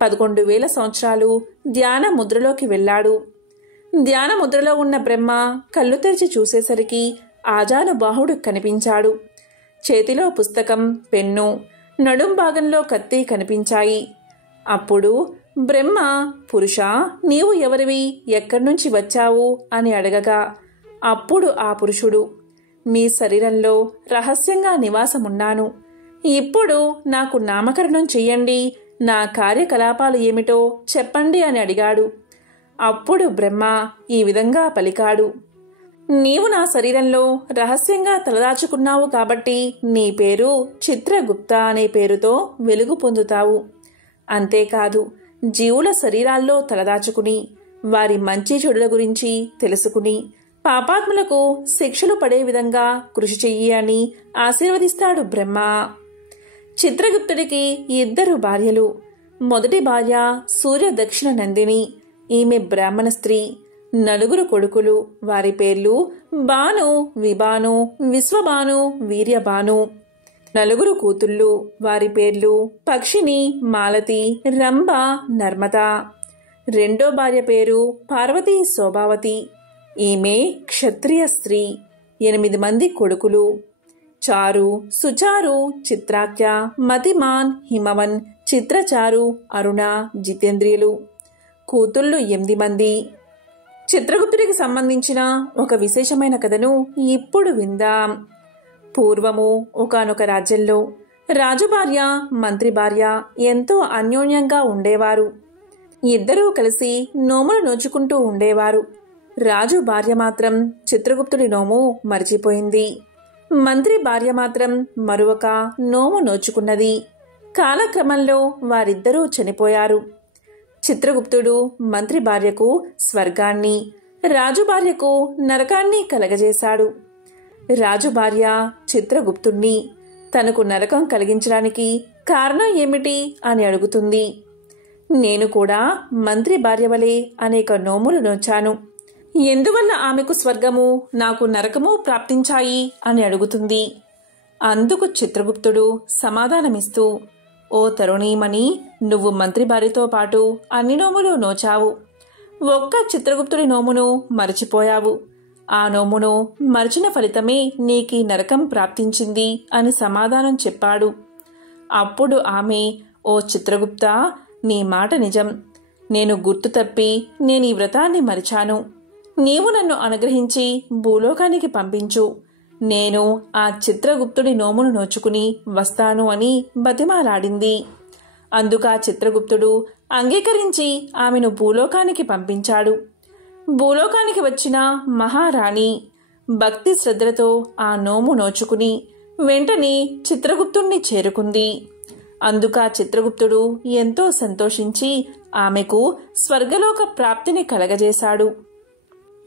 11,000 సంవత్సరాలు ధ్యాన ముద్రలోకి వెళ్ళాడు. ధ్యాన ముద్రలో ఉన్న బ్రహ్మ కళ్ళు తెరిచి చూసేసరికి ఆజానుబాహుడు కనిపించాడు. చేతిలో పుస్తకం, పెన్ను, నడుం భాగంలో కత్తి కనిపించాయి. అప్పుడు బ్రహ్మ, పురుషా, నీవు ఎవరివి, ఎక్కడ్నుంచి వచ్చావు అని అడగగా అప్పుడు ఆ పురుషుడు, మీ శరీరంలో రహస్యంగా నివాసమున్నాను. ఇప్పుడు నాకు నామకరణం చెయ్యండి, నా కార్యకలాపాలు ఏమిటో చెప్పండి అని అడిగాడు. అప్పుడు బ్రహ్మ ఈ విధంగా పలికాడు, నీవు నా శరీరంలో రహస్యంగా తలదాచుకున్నావు కాబట్టి నీ పేరు చిత్రగుప్త అనే పేరుతో వెలుగు పొందుతావు. అంతేకాదు, జీవుల శరీరాల్లో తలదాచుకుని వారి మంచి చెడుల గురించి తెలుసుకుని పాపాత్ములకు శిక్షలు పడే విధంగా కృషి చెయ్యి అని ఆశీర్వదిస్తాడు బ్రహ్మ. చిత్రగుప్తుడికి 2 భార్యలు. మొదటి భార్య సూర్య దక్షిణ నందిని. ఈమె బ్రాహ్మణ స్త్రీ. 4 కొడుకులు. వారి పేర్లు బాను, విబాను, విశ్వబాను, వీర్యబాను. 4 కూతుళ్ళు. వారి పేర్లు పక్షిని, మాలతి, రంభ, నర్మద. రెండో భార్య పేరు పార్వతీ శోభావతి. ఈమె క్షత్రియ స్త్రీ. 8 మంది కొడుకులు. చారు, సుచారు, చిత్రాఖ్య, మతిమాన్, హిమవన్, చిత్రచారు, అరుణ, జితేంద్రియులు. కూతుళ్ళు 8 మంది. చిత్రగుప్తుడికి సంబంధించిన ఒక విశేషమైన కథను ఇప్పుడు విందాం. పూర్వము ఒకానొక రాజ్యంలో రాజు భార్య, మంత్రి భార్య ఎంతో అన్యోన్యంగా ఉండేవారు. 2 కలిసి నోములు నోచుకుంటూ ఉండేవారు. రాజు భార్య మాత్రం చిత్రగుప్తుడి నోము మరిచిపోయింది. మంత్రి భార్య మాత్రం మరొక నోము నోచుకున్నది. కాలక్రమంలో వారిద్దరూ చనిపోయారు. చిత్రగుప్తుడు మంత్రి భార్యకు స్వర్గాన్ని, రాజు భార్యకు నరకాన్ని కలగజేశాడు. రాజు భార్య చిత్రగుప్తుణ్ణి తనకు నరకం కలిగించడానికి కారణం ఏమిటి అని అడుగుతుంది. నేను కూడా మంత్రి భార్య వలె అనేక నోములు నోచాను. ఎందువల్ల ఆమెకు స్వర్గము, నాకు నరకము ప్రాప్తించాయి అని అడుగుతుంది. అందుకు చిత్రగుప్తుడు సమాధానమిస్తూ, ఓ తరుణీమణి, నువ్వు మంత్రి భార్యతో పాటు అన్ని నోములు నోచావు. ఒక్క చిత్రగుప్తుడి నోమును మరచిపోయావు. ఆ నోమును మరిచిన ఫలితమే నీకీ నరకం ప్రాప్తించింది అని సమాధానం చెప్పాడు. అప్పుడు ఆమె, ఓ చిత్రగుప్త, నీ మాట నిజం. నేను గుర్తు తప్పి నేనీ వ్రతాన్ని మరిచాను. నీవు నన్ను అనుగ్రహించి భూలోకానికి పంపించు. నేను ఆ చిత్రగుప్తుడి నోమును నోచుకుని వస్తాను అని బతిమాలాడింది. అందుకా చిత్రగుప్తుడు అంగీకరించి ఆమెను భూలోకానికి పంపించాడు. భూలోకానికి వచ్చిన మహారాణి భక్తి శ్రద్ధలతో ఆ నోము నోచుకుని వెంటనే చిత్రగుప్తుణ్ణి చేరుకుంది. అందుకా చిత్రగుప్తుడు ఎంతో సంతోషించి ఆమెకు స్వర్గలోక ప్రాప్తిని కలగజేశాడు.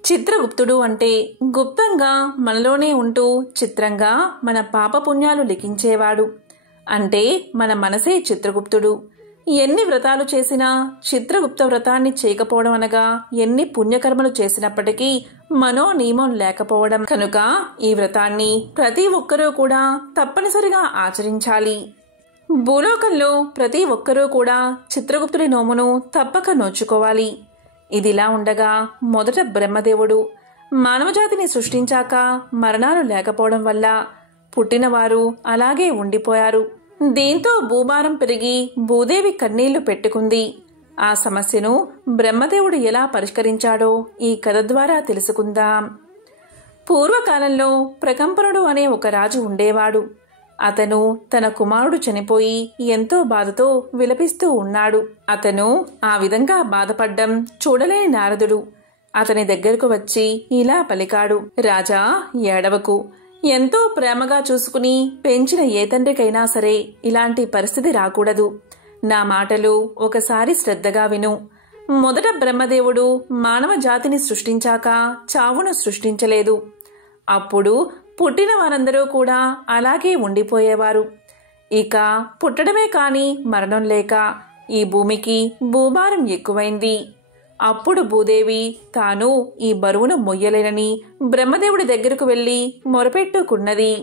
చిత్రగుప్తుడు అంటే గుప్తంగా మనలోనే ఉంటూ చిత్రంగా మన పాపపుణ్యాలు లిఖించేవాడు. అంటే మన మనసే చిత్రగుప్తుడు. ఎన్ని వ్రతాలు చేసినా చిత్రగుప్త వ్రతాన్ని చేయకపోవడం అనగా ఎన్ని పుణ్యకర్మలు చేసినప్పటికీ మనో నియమం లేకపోవడం. కనుక ఈ వ్రతాన్ని ప్రతి ఒక్కరూ కూడా తప్పనిసరిగా ఆచరించాలి. భూలోకంలో ప్రతి ఒక్కరూ కూడా చిత్రగుప్తుడి నోమును తప్పక నోచుకోవాలి. ఇదిలా ఉండగా మొదట బ్రహ్మదేవుడు మానవజాతిని సృష్టించాక మరణాలు లేకపోవడం వల్ల పుట్టినవారు అలాగే ఉండిపోయారు. దీంతో భూభారం పెరిగి భూదేవి కన్నీళ్లు పెట్టుకుంది. ఆ సమస్యను బ్రహ్మదేవుడు ఎలా పరిష్కరించాడో ఈ కథ ద్వారా తెలుసుకుందాం. పూర్వకాలంలో ప్రకంపనుడు అనే ఒక రాజు ఉండేవాడు. అతను తన కుమారుడు చనిపోయి ఎంతో బాధతో విలపిస్తూ ఉన్నాడు. అతను ఆ విధంగా బాధపడ్డం చూడలేని నారదుడు అతని దగ్గరకు వచ్చి ఇలా పలికాడు, రాజా, ఏడవకు. ఎంతో ప్రేమగా చూసుకుని పెంచిన ఏ తండ్రికైనా సరే ఇలాంటి పరిస్థితి రాకూడదు. నా మాటలు ఒకసారి శ్రద్ధగా విను. మొదట బ్రహ్మదేవుడు మానవ జాతిని సృష్టించాక చావును సృష్టించలేదు. అప్పుడు పుట్టిన వారందరూ కూడా అలాగే ఉండిపోయేవారు. ఇక పుట్టడమే కాని మరణం లేక ఈ భూమికి భూభారం ఎక్కువైంది. అప్పుడు భూదేవి తాను ఈ బరువును మొయ్యలేనని బ్రహ్మదేవుడి దగ్గరకు వెళ్ళి మొరపెట్టుకున్నది.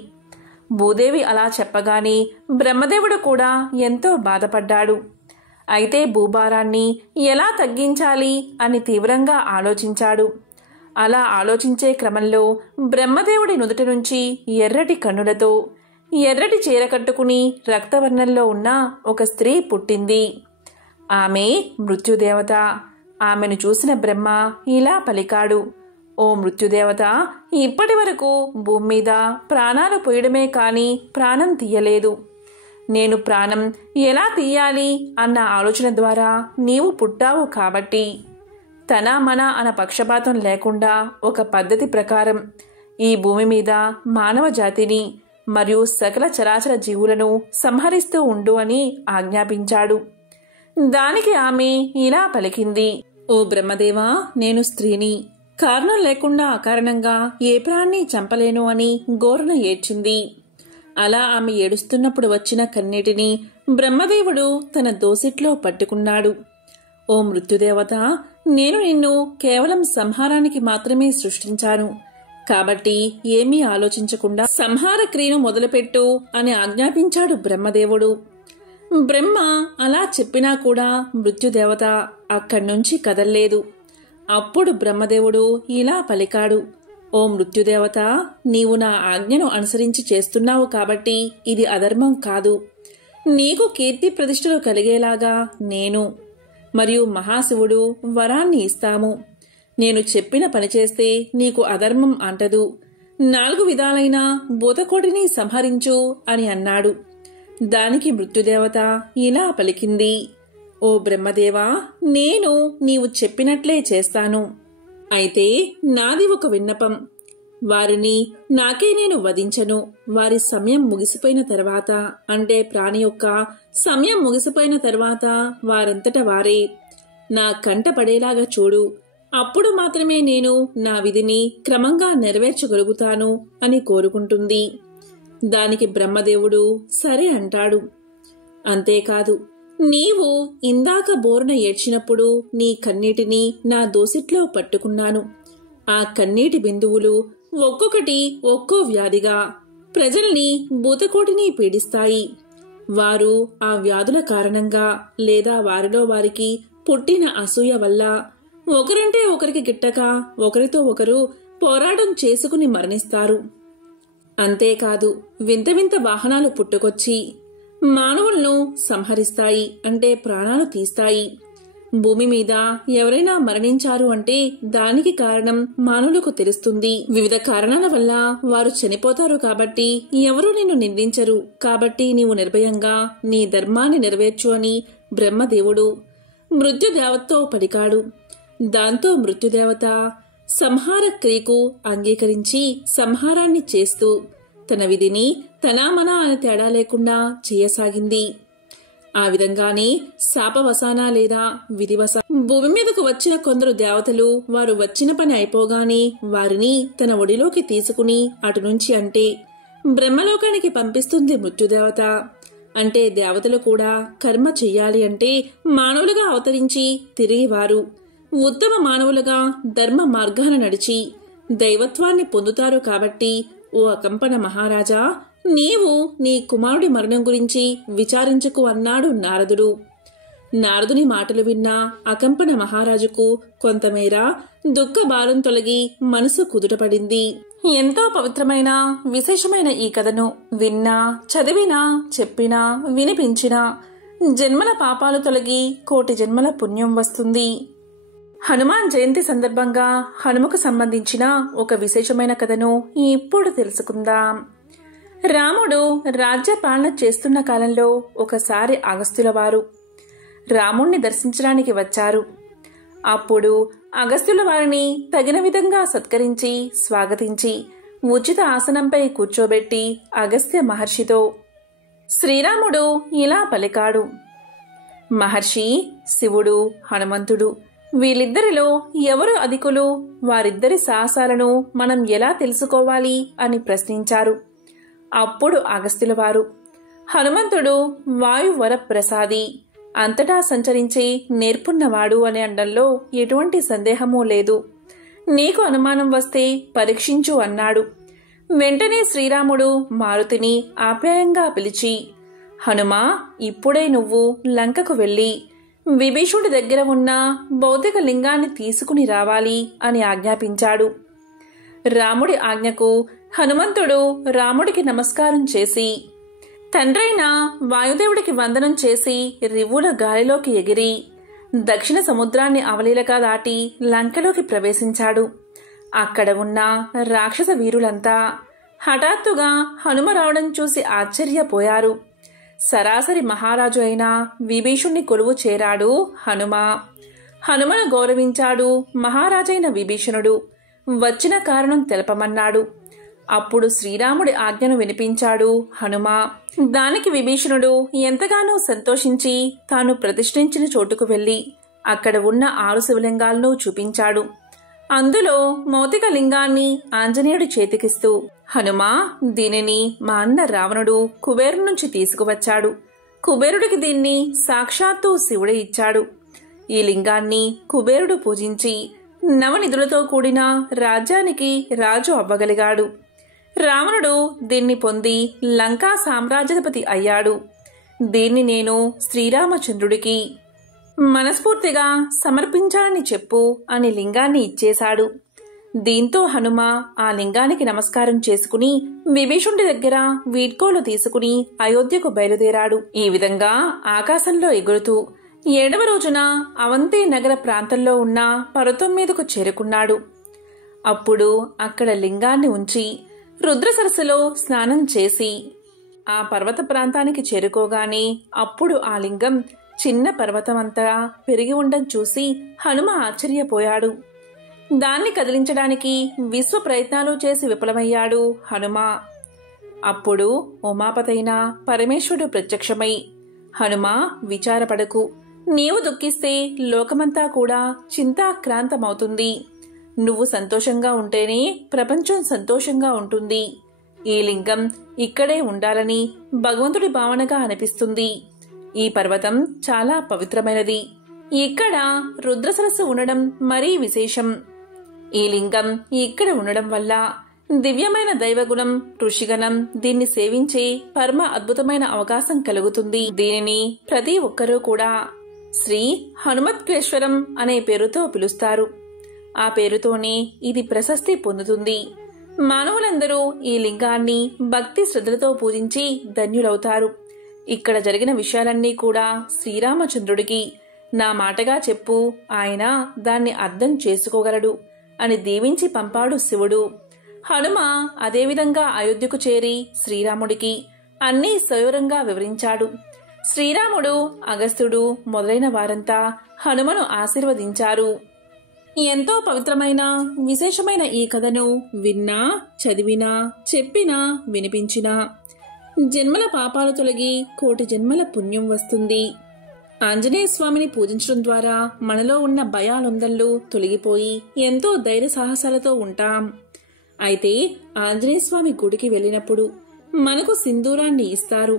భూదేవి అలా చెప్పగానే బ్రహ్మదేవుడు కూడా ఎంతో బాధపడ్డాడు. అయితే భూభారాన్ని ఎలా తగ్గించాలి అని తీవ్రంగా ఆలోచించాడు. అలా ఆలోచించే క్రమంలో బ్రహ్మదేవుడి నుదుటి నుంచి ఎర్రటి కన్నులతో ఎర్రటి చీర కట్టుకుని రక్తవర్ణంలో ఉన్న ఒక స్త్రీ పుట్టింది. ఆమె మృత్యుదేవత. ఆమెను చూసిన బ్రహ్మ ఇలా పలికాడు, ఓ మృత్యుదేవత, ఇప్పటి వరకు భూమి మీద ప్రాణాలు పోయడమే కాని ప్రాణం తీయలేదు. నేను ప్రాణం ఎలా తీయాలి అన్న ఆలోచన ద్వారా నీవు పుట్టావు కాబట్టి తన మన అన పక్షపాతం లేకుండా ఒక పద్ధతి ప్రకారం ఈ భూమి మీద మానవ జాతిని మరియు సకల చరాచర జీవులను సంహరిస్తూ ఉండు అని ఆజ్ఞాపించాడు. దానికి ఆమె ఇలా పలికింది, ఓ బ్రహ్మదేవా, నేను స్త్రీని. కారణం లేకుండా అకారణంగా ఏ ప్రాణిని చంపలేను అని గోరున ఏడ్చింది. అలా ఆమె ఏడుస్తున్నప్పుడు వచ్చిన కన్నీటిని బ్రహ్మదేవుడు తన దోసిట్లో పట్టుకున్నాడు. ఓ మృత్యుదేవత, నేను నిన్ను కేవలం సంహారానికి మాత్రమే సృష్టించాను. కాబట్టి ఏమీ ఆలోచించకుండా సంహార క్రియను మొదలుపెట్టు అని ఆజ్ఞాపించాడు బ్రహ్మదేవుడు. బ్రహ్మ అలా చెప్పినా కూడా మృత్యుదేవత అక్కడి నుంచి కదల్లేదు. అప్పుడు బ్రహ్మదేవుడు ఇలా పలికాడు, ఓ మృత్యుదేవత, నీవు నా ఆజ్ఞను అనుసరించి చేస్తున్నావు కాబట్టి ఇది అధర్మం కాదు. నీకు కీర్తి ప్రతిష్టలు కలిగేలాగా నేను మరియు మహాశివుడు వరాన్ని ఇస్తాము. నేను చెప్పిన పని చేస్తే నీకు అధర్మం అంటదు. 4 విధాలైన భూతకోటిని సంహరించు అని అన్నాడు. దానికి మృత్యుదేవత ఇలా పలికింది, ఓ బ్రహ్మదేవా, నేను నీవు చెప్పినట్లే చేస్తాను. అయితే నాది ఒక విన్నపం. వారిని నాకే నేను వధించను. వారి సమయం ముగిసిపోయిన తర్వాత, అంటే ప్రాణి యొక్క సమయం ముగిసిపోయిన తర్వాత వారంతట వారే నా కంట పడేలాగా చూడు. అప్పుడు మాత్రమే నేను నా విధిని క్రమంగా నెరవేర్చగలుగుతాను అని కోరుకుంటుంది. దానికి బ్రహ్మదేవుడు సరే అంటాడు. అంతేకాదు, నీవు ఇందాక బోరున ఏడ్చినప్పుడు నీ కన్నీటిని నా దోసిట్లో పట్టుకున్నాను. ఆ కన్నీటి బిందువులు ఒక్కొక్కటి ఒక్కో వ్యాధిగా ప్రజల్ని భూతకోటిని పీడిస్తాయి. వారు ఆ వ్యాధుల కారణంగా లేదా వారిలో వారికి పుట్టిన అసూయ వల్ల ఒకరంటే ఒకరికి గిట్టక ఒకరితో ఒకరు పోరాటం చేసుకుని మరణిస్తారు. అంతేకాదు, వింత వింత వాహనాలు పుట్టుకొచ్చి మానవులను సంహరిస్తాయి, అంటే ప్రాణాలు తీస్తాయి. భూమి మీద ఎవరైనా మరణించారు అంటే దానికి కారణం మానవులకు తెలుస్తుంది. వివిధ కారణాల వల్ల వారు చనిపోతారు కాబట్టి ఎవరూ నిన్ను నిందించరు. కాబట్టి నీవు నిర్భయంగా నీ ధర్మాన్ని నెరవేర్చు అని బ్రహ్మదేవుడు మృత్యుదేవతతో పలికాడు. దాంతో మృత్యుదేవత సంహార క్రియకు అంగీకరించి సంహారాన్ని చేస్తూ తన విధిని తనామనా అని తేడా లేకుండా చేయసాగింది. ఆ విధంగానే శాపవసాన లేదా విధివస భూమి మీదకు వచ్చిన కొందరు దేవతలు వారు వచ్చిన పని అయిపోగానే వారిని తన ఒడిలోకి తీసుకుని అటు నుంచి అంటే బ్రహ్మలోకానికి పంపిస్తుంది మృత్యుదేవత. అంటే దేవతలు కూడా కర్మ చెయ్యాలి అంటే మానవులుగా అవతరించి తిరిగి వారు ఉత్తమ మానవులుగా ధర్మ మార్గాన నడిచి దైవత్వాన్ని పొందుతారు. కాబట్టి ఓ అకంపన మహారాజా, నీవు నీ కుమారుడి మరణం గురించి విచారించుకు అన్నాడు నారదుడు. నారదుని మాటలు విన్న అకంపన మహారాజుకు కొంతమేర దుఃఖ భారం తొలగి మనసు కుదుటపడింది. ఎంతో పవిత్రమైన విశేషమైన ఈ కథను విన్నా, చదివినా, చెప్పినా, వినిపించినా జన్మల పాపాలు తొలగి కోటి జన్మల పుణ్యం వస్తుంది. హనుమాన్ జయంతి సందర్భంగా హనుమకు సంబంధించిన ఒక విశేషమైన కథను ఇప్పుడు తెలుసుకుందాం. రాముడు రాజ్య పాలన చేస్తున్న కాలంలో ఒకసారి అగస్త్యుల వారు రాముణ్ణి దర్శించడానికి వచ్చారు. అప్పుడు అగస్త్యుల వారిని తగిన విధంగా సత్కరించి స్వాగతించి ఉచిత ఆసనంపై కూర్చోబెట్టి అగస్త్య మహర్షితో శ్రీరాముడు ఇలా పలికాడు. మహర్షి, శివుడు, హనుమంతుడు వీళ్ళిద్దరిలో ఎవరు అధికులు? వారిద్దరి సాహసాలను మనం ఎలా తెలుసుకోవాలి అని ప్రశ్నించారు. అప్పుడు అగస్త్యుల వారు, హనుమంతుడు వాయువర ప్రసాది, అంతటా సంచరించి నేర్పున్నవాడు అని అనడంలో ఎటువంటి సందేహమూ లేదు. నీకు అనుమానం వస్తే పరీక్షించు అన్నాడు. వెంటనే శ్రీరాముడు మారుతిని ఆప్యాయంగా పిలిచి, హనుమా, ఇప్పుడే నువ్వు లంకకు వెళ్ళి విభీషుడి దగ్గర ఉన్న భౌతిక లింగాన్ని తీసుకుని రావాలి అని ఆజ్ఞాపించాడు. రాముడి ఆజ్ఞకు హనుమంతుడు రాముడికి నమస్కారం చేసి తండ్రైన వాయుదేవుడికి వందనం చేసి రివ్వుల గాలిలోకి ఎగిరి దక్షిణ సముద్రాన్ని అవలీలగా దాటి లంకలోకి ప్రవేశించాడు. అక్కడ ఉన్న రాక్షస వీరులంతా హఠాత్తుగా హనుమ రావడం చూసి ఆశ్చర్యపోయారు. సరాసరి మహారాజు అయిన విభీషుణ్ణి కొలువు చేరాడు హనుమ. హనుమను గౌరవించాడు మహారాజైన విభీషణుడు. వచ్చిన కారణం తెలపమన్నాడు. అప్పుడు శ్రీరాముడి ఆజ్ఞను వినిపించాడు హనుమ. దానికి విభీషణుడు ఎంతగానో సంతోషించి తాను ప్రతిష్ఠించిన చోటుకు వెళ్లి అక్కడ ఉన్న 6 శివలింగాలను చూపించాడు. అందులో మౌతిక లింగాన్ని ఆంజనేయుడు చేతికిస్తూ, హనుమా, దీనిని మా అన్న రావణుడు కుబేరు నుంచి తీసుకువచ్చాడు. కుబేరుడికి దీన్ని సాక్షాత్తు శివుడే ఇచ్చాడు. ఈ లింగాన్ని కుబేరుడు పూజించి నవనిధులతో కూడిన రాజ్యానికి రాజు అవ్వగలిగాడు. రావణుడు దీన్ని పొంది లంకా సామ్రాజ్యాధిపతి అయ్యాడు. దీన్ని నేను శ్రీరామచంద్రుడికి మనస్ఫూర్తిగా సమర్పించాలని చెప్పు అని లింగాన్ని ఇచ్చేశాడు. దీంతో హనుమ ఆ లింగానికి నమస్కారం చేసుకుని విభీషుడి దగ్గర వీడ్కోలు తీసుకుని అయోధ్యకు బయలుదేరాడు. ఈ విధంగా ఆకాశంలో ఎగురుతూ 7వ రోజున అవంతి నగర ప్రాంతంలో ఉన్న పర్వతం మీదకు చేరుకున్నాడు. అప్పుడు అక్కడ లింగాన్ని ఉంచి రుద్ర సరస్సులో స్నానం చేసి ఆ పర్వత ప్రాంతానికి చేరుకోగానే అప్పుడు ఆ లింగం చిన్న పర్వతమంతా పెరిగి ఉండడం చూసి హనుమ ఆశ్చర్యపోయాడు. దాన్ని కదిలించడానికి విశ్వ ప్రయత్నాలు చేసి విఫలమయ్యాడు హనుమ. అప్పుడు ఉమాపతైన పరమేశ్వరుడు ప్రత్యక్షమై, హనుమ, విచారపడకు. నీవు దుఃఖిస్తే లోకమంతా కూడా చింతాక్రాంతమవుతుంది. నువ్వు సంతోషంగా ఉంటేనే ప్రపంచం సంతోషంగా ఉంటుంది. ఈ లింగం ఇక్కడే ఉండాలని భగవంతుడి భావనగా అనిపిస్తుంది. ఈ పర్వతం చాలా పవిత్రమైనది. ఇక్కడ రుద్రసరస్సు ఉండడం మరీ విశేషం. ఈ లింగం ఇక్కడ ఉండడం వల్ల దివ్యమైన దైవగుణం, ఋషిగణం దీన్ని సేవించే పరమ అద్భుతమైన అవకాశం కలుగుతుంది. దీనిని ప్రతి ఒక్కరూ కూడా శ్రీ హనుమత్కేశ్వరం అనే పేరుతో పిలుస్తారు. ఆ పేరుతోనే ఇది ప్రశస్తి పొందుతుంది. మానవులందరూ ఈ లింగాన్ని భక్తి శ్రద్ధలతో పూజించి ధన్యులవుతారు. ఇక్కడ జరిగిన విషయాలన్నీ కూడా శ్రీరామచంద్రుడికి నా మాటగా చెప్పు, ఆయన దాన్ని అర్థం చేసుకోగలడు అని దీవించి పంపాడు శివుడు. హనుమ అదేవిధంగా అయోధ్యకు చేరి శ్రీరాముడికి అన్నీ సవివరంగా వివరించాడు. శ్రీరాముడు, అగస్త్యుడు మొదలైన వారంతా హనుమను ఆశీర్వదించారు. ఎంతో పవిత్రమైన విశేషమైన ఈ కథను విన్నా, చదివినా, చెప్పినా, వినిపించినా జన్మల పాపాలు తొలగి 1,000,000 జన్మల పుణ్యం వస్తుంది. ఆంజనేయ స్వామిని పూజించడం ద్వారా మనలో ఉన్న భయాలొందళ్ళు తొలగిపోయి ఎంతో ధైర్య సాహసాలతో ఉంటాం. అయితే ఆంజనేయ స్వామి గుడికి వెళ్ళినప్పుడు మనకు సింధూరాన్ని ఇస్తారు.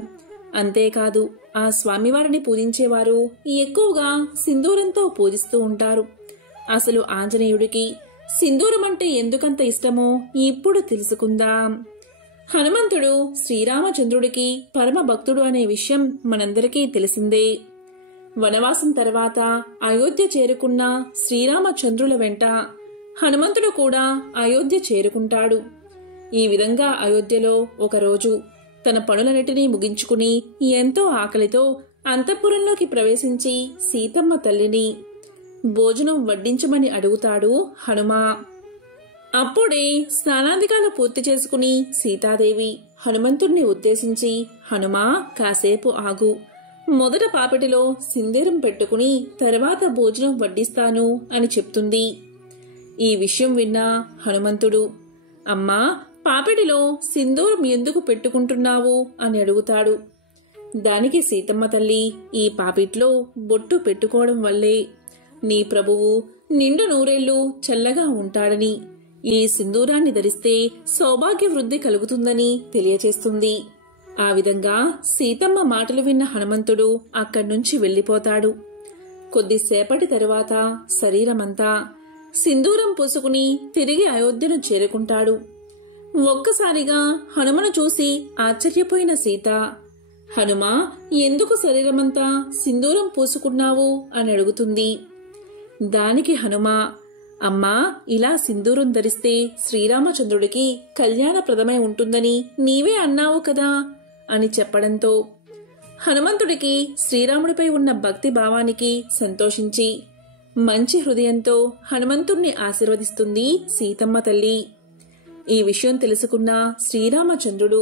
అంతేకాదు, ఆ స్వామివారిని పూజించేవారు ఎక్కువగా సింధూరంతో పూజిస్తూ ఉంటారు. అసలు ఆంజనేయుడికి సింధూరం అంటే ఎందుకంత ఇష్టమో ఇప్పుడు తెలుసుకుందాం. హనుమంతుడు శ్రీరామచంద్రుడికి పరమ భక్తుడు అనే విషయం మనందరికీ తెలిసిందే. వనవాసం తర్వాత అయోధ్య చేరుకున్న శ్రీరామచంద్రుల వెంట హనుమంతుడు కూడా అయోధ్య చేరుకుంటాడు. ఈ విధంగా అయోధ్యలో ఒకరోజు తన పనులన్నిటినీ ముగించుకుని ఎంతో ఆకలితో అంతఃపురంలోకి ప్రవేశించి సీతమ్మ తల్లిని భోజనం వడ్డించమని అడుగుతాడు హనుమ. అప్పుడే స్నానాధికాలు పూర్తి చేసుకుని సీతాదేవి హనుమంతుడిని ఉద్దేశించి, హనుమా, కాసేపు ఆగు. మొదట పాపిటిలో సింధూరం పెట్టుకుని తర్వాత భోజనం వడ్డిస్తాను అని చెప్తుంది. ఈ విషయం విన్న హనుమంతుడు, అమ్మా, పాపిడిలో సింధూరం ఎందుకు పెట్టుకుంటున్నావు అని అడుగుతాడు. దానికి సీతమ్మ తల్లి, ఈ పాపిట్లో బొట్టు పెట్టుకోవడం వల్లే నీ ప్రభువు నిండు నూరేళ్లు చల్లగా ఉంటాడని, ఈ సింధూరాన్ని ధరిస్తే సౌభాగ్య వృద్ధి కలుగుతుందని తెలియచేస్తుంది. ఆ విధంగా సీతమ్మ మాటలు విన్న హనుమంతుడు అక్కడ్నుంచి వెళ్లిపోతాడు. కొద్దిసేపటి తరువాత శరీరమంతా సింధూరం పూసుకుని తిరిగి అయోధ్యను చేరుకుంటాడు. ఒక్కసారిగా హనుమను చూసి ఆశ్చర్యపోయిన సీత, హనుమా, ఎందుకు శరీరమంతా సింధూరం పూసుకున్నావు అని అడుగుతుంది. దానికి హనుమ, అమ్మా, ఇలా సింధూరం ధరిస్తే శ్రీరామచంద్రుడికి కళ్యాణప్రదమై ఉంటుందని నీవే అన్నావు కదా అని చెప్పడంతో హనుమంతుడికి శ్రీరాముడిపై ఉన్న భక్తి భావానికి సంతోషించి మంచి హృదయంతో హనుమంతుణ్ణి ఆశీర్వదిస్తుంది సీతమ్మ తల్లి. ఈ విషయం తెలుసుకున్న శ్రీరామచంద్రుడు,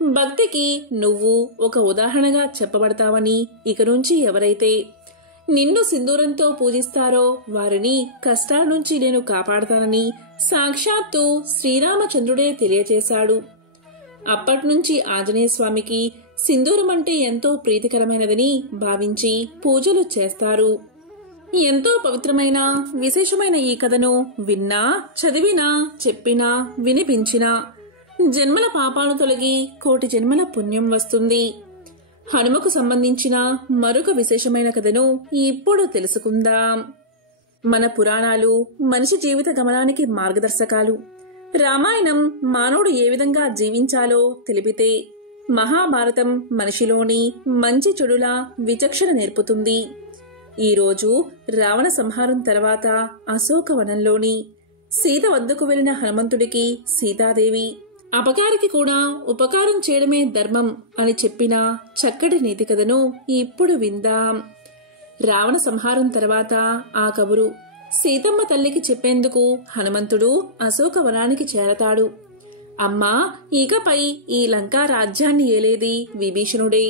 భక్తికి నువ్వు ఒక ఉదాహరణగా చెప్పబడతావని, ఇక నుంచి ఎవరైతే నిన్ను సింధూరంతో పూజిస్తారో వారిని కష్టాల నుంచి నేను కాపాడతానని సాక్షాత్తు శ్రీరామచంద్రుడే తెలియచేశాడు. అప్పట్నుంచి ఆంజనేయ స్వామికి సింధూరం అంటే ఎంతో ప్రీతికరమైనదని భావించి పూజలు చేస్తారు. ఎంతో పవిత్రమైన విశేషమైన ఈ కథను విన్నా, చదివినా, చెప్పినా, వినిపించినా జన్మల పాపాలు తొలగి కోటి జన్మల పుణ్యం వస్తుంది. హనుమకు సంబంధించిన మరొక విశేషమైన కథను ఇప్పుడు తెలుసుకుందాం. మన పురాణాలు మనిషి జీవిత గమనానికి మార్గదర్శకాలు. రామాయణం మానవుడు ఏ విధంగా జీవించాలో తెలిపితే, మహాభారతం మనిషిలోని మంచి చెడుల విచక్షణ నేర్పుతుంది. ఈరోజు రావణ సంహారం తర్వాత అశోకవనంలోని సీత వద్దకు వెళ్లిన హనుమంతుడికి సీతాదేవి అపకారికి కూడా ఉపకారం చేయడమే ధర్మం అని చెప్పిన చక్కటి నీతి కథను ఇప్పుడు విందాం. రావణ సంహారం తర్వాత ఆ కబురు సీతమ్మ తల్లికి చెప్పేందుకు హనుమంతుడు అశోకవనానికి చేరతాడు. అమ్మా, ఇకపై ఈ లంకా రాజ్యాన్ని ఏలేది విభీషణుడే.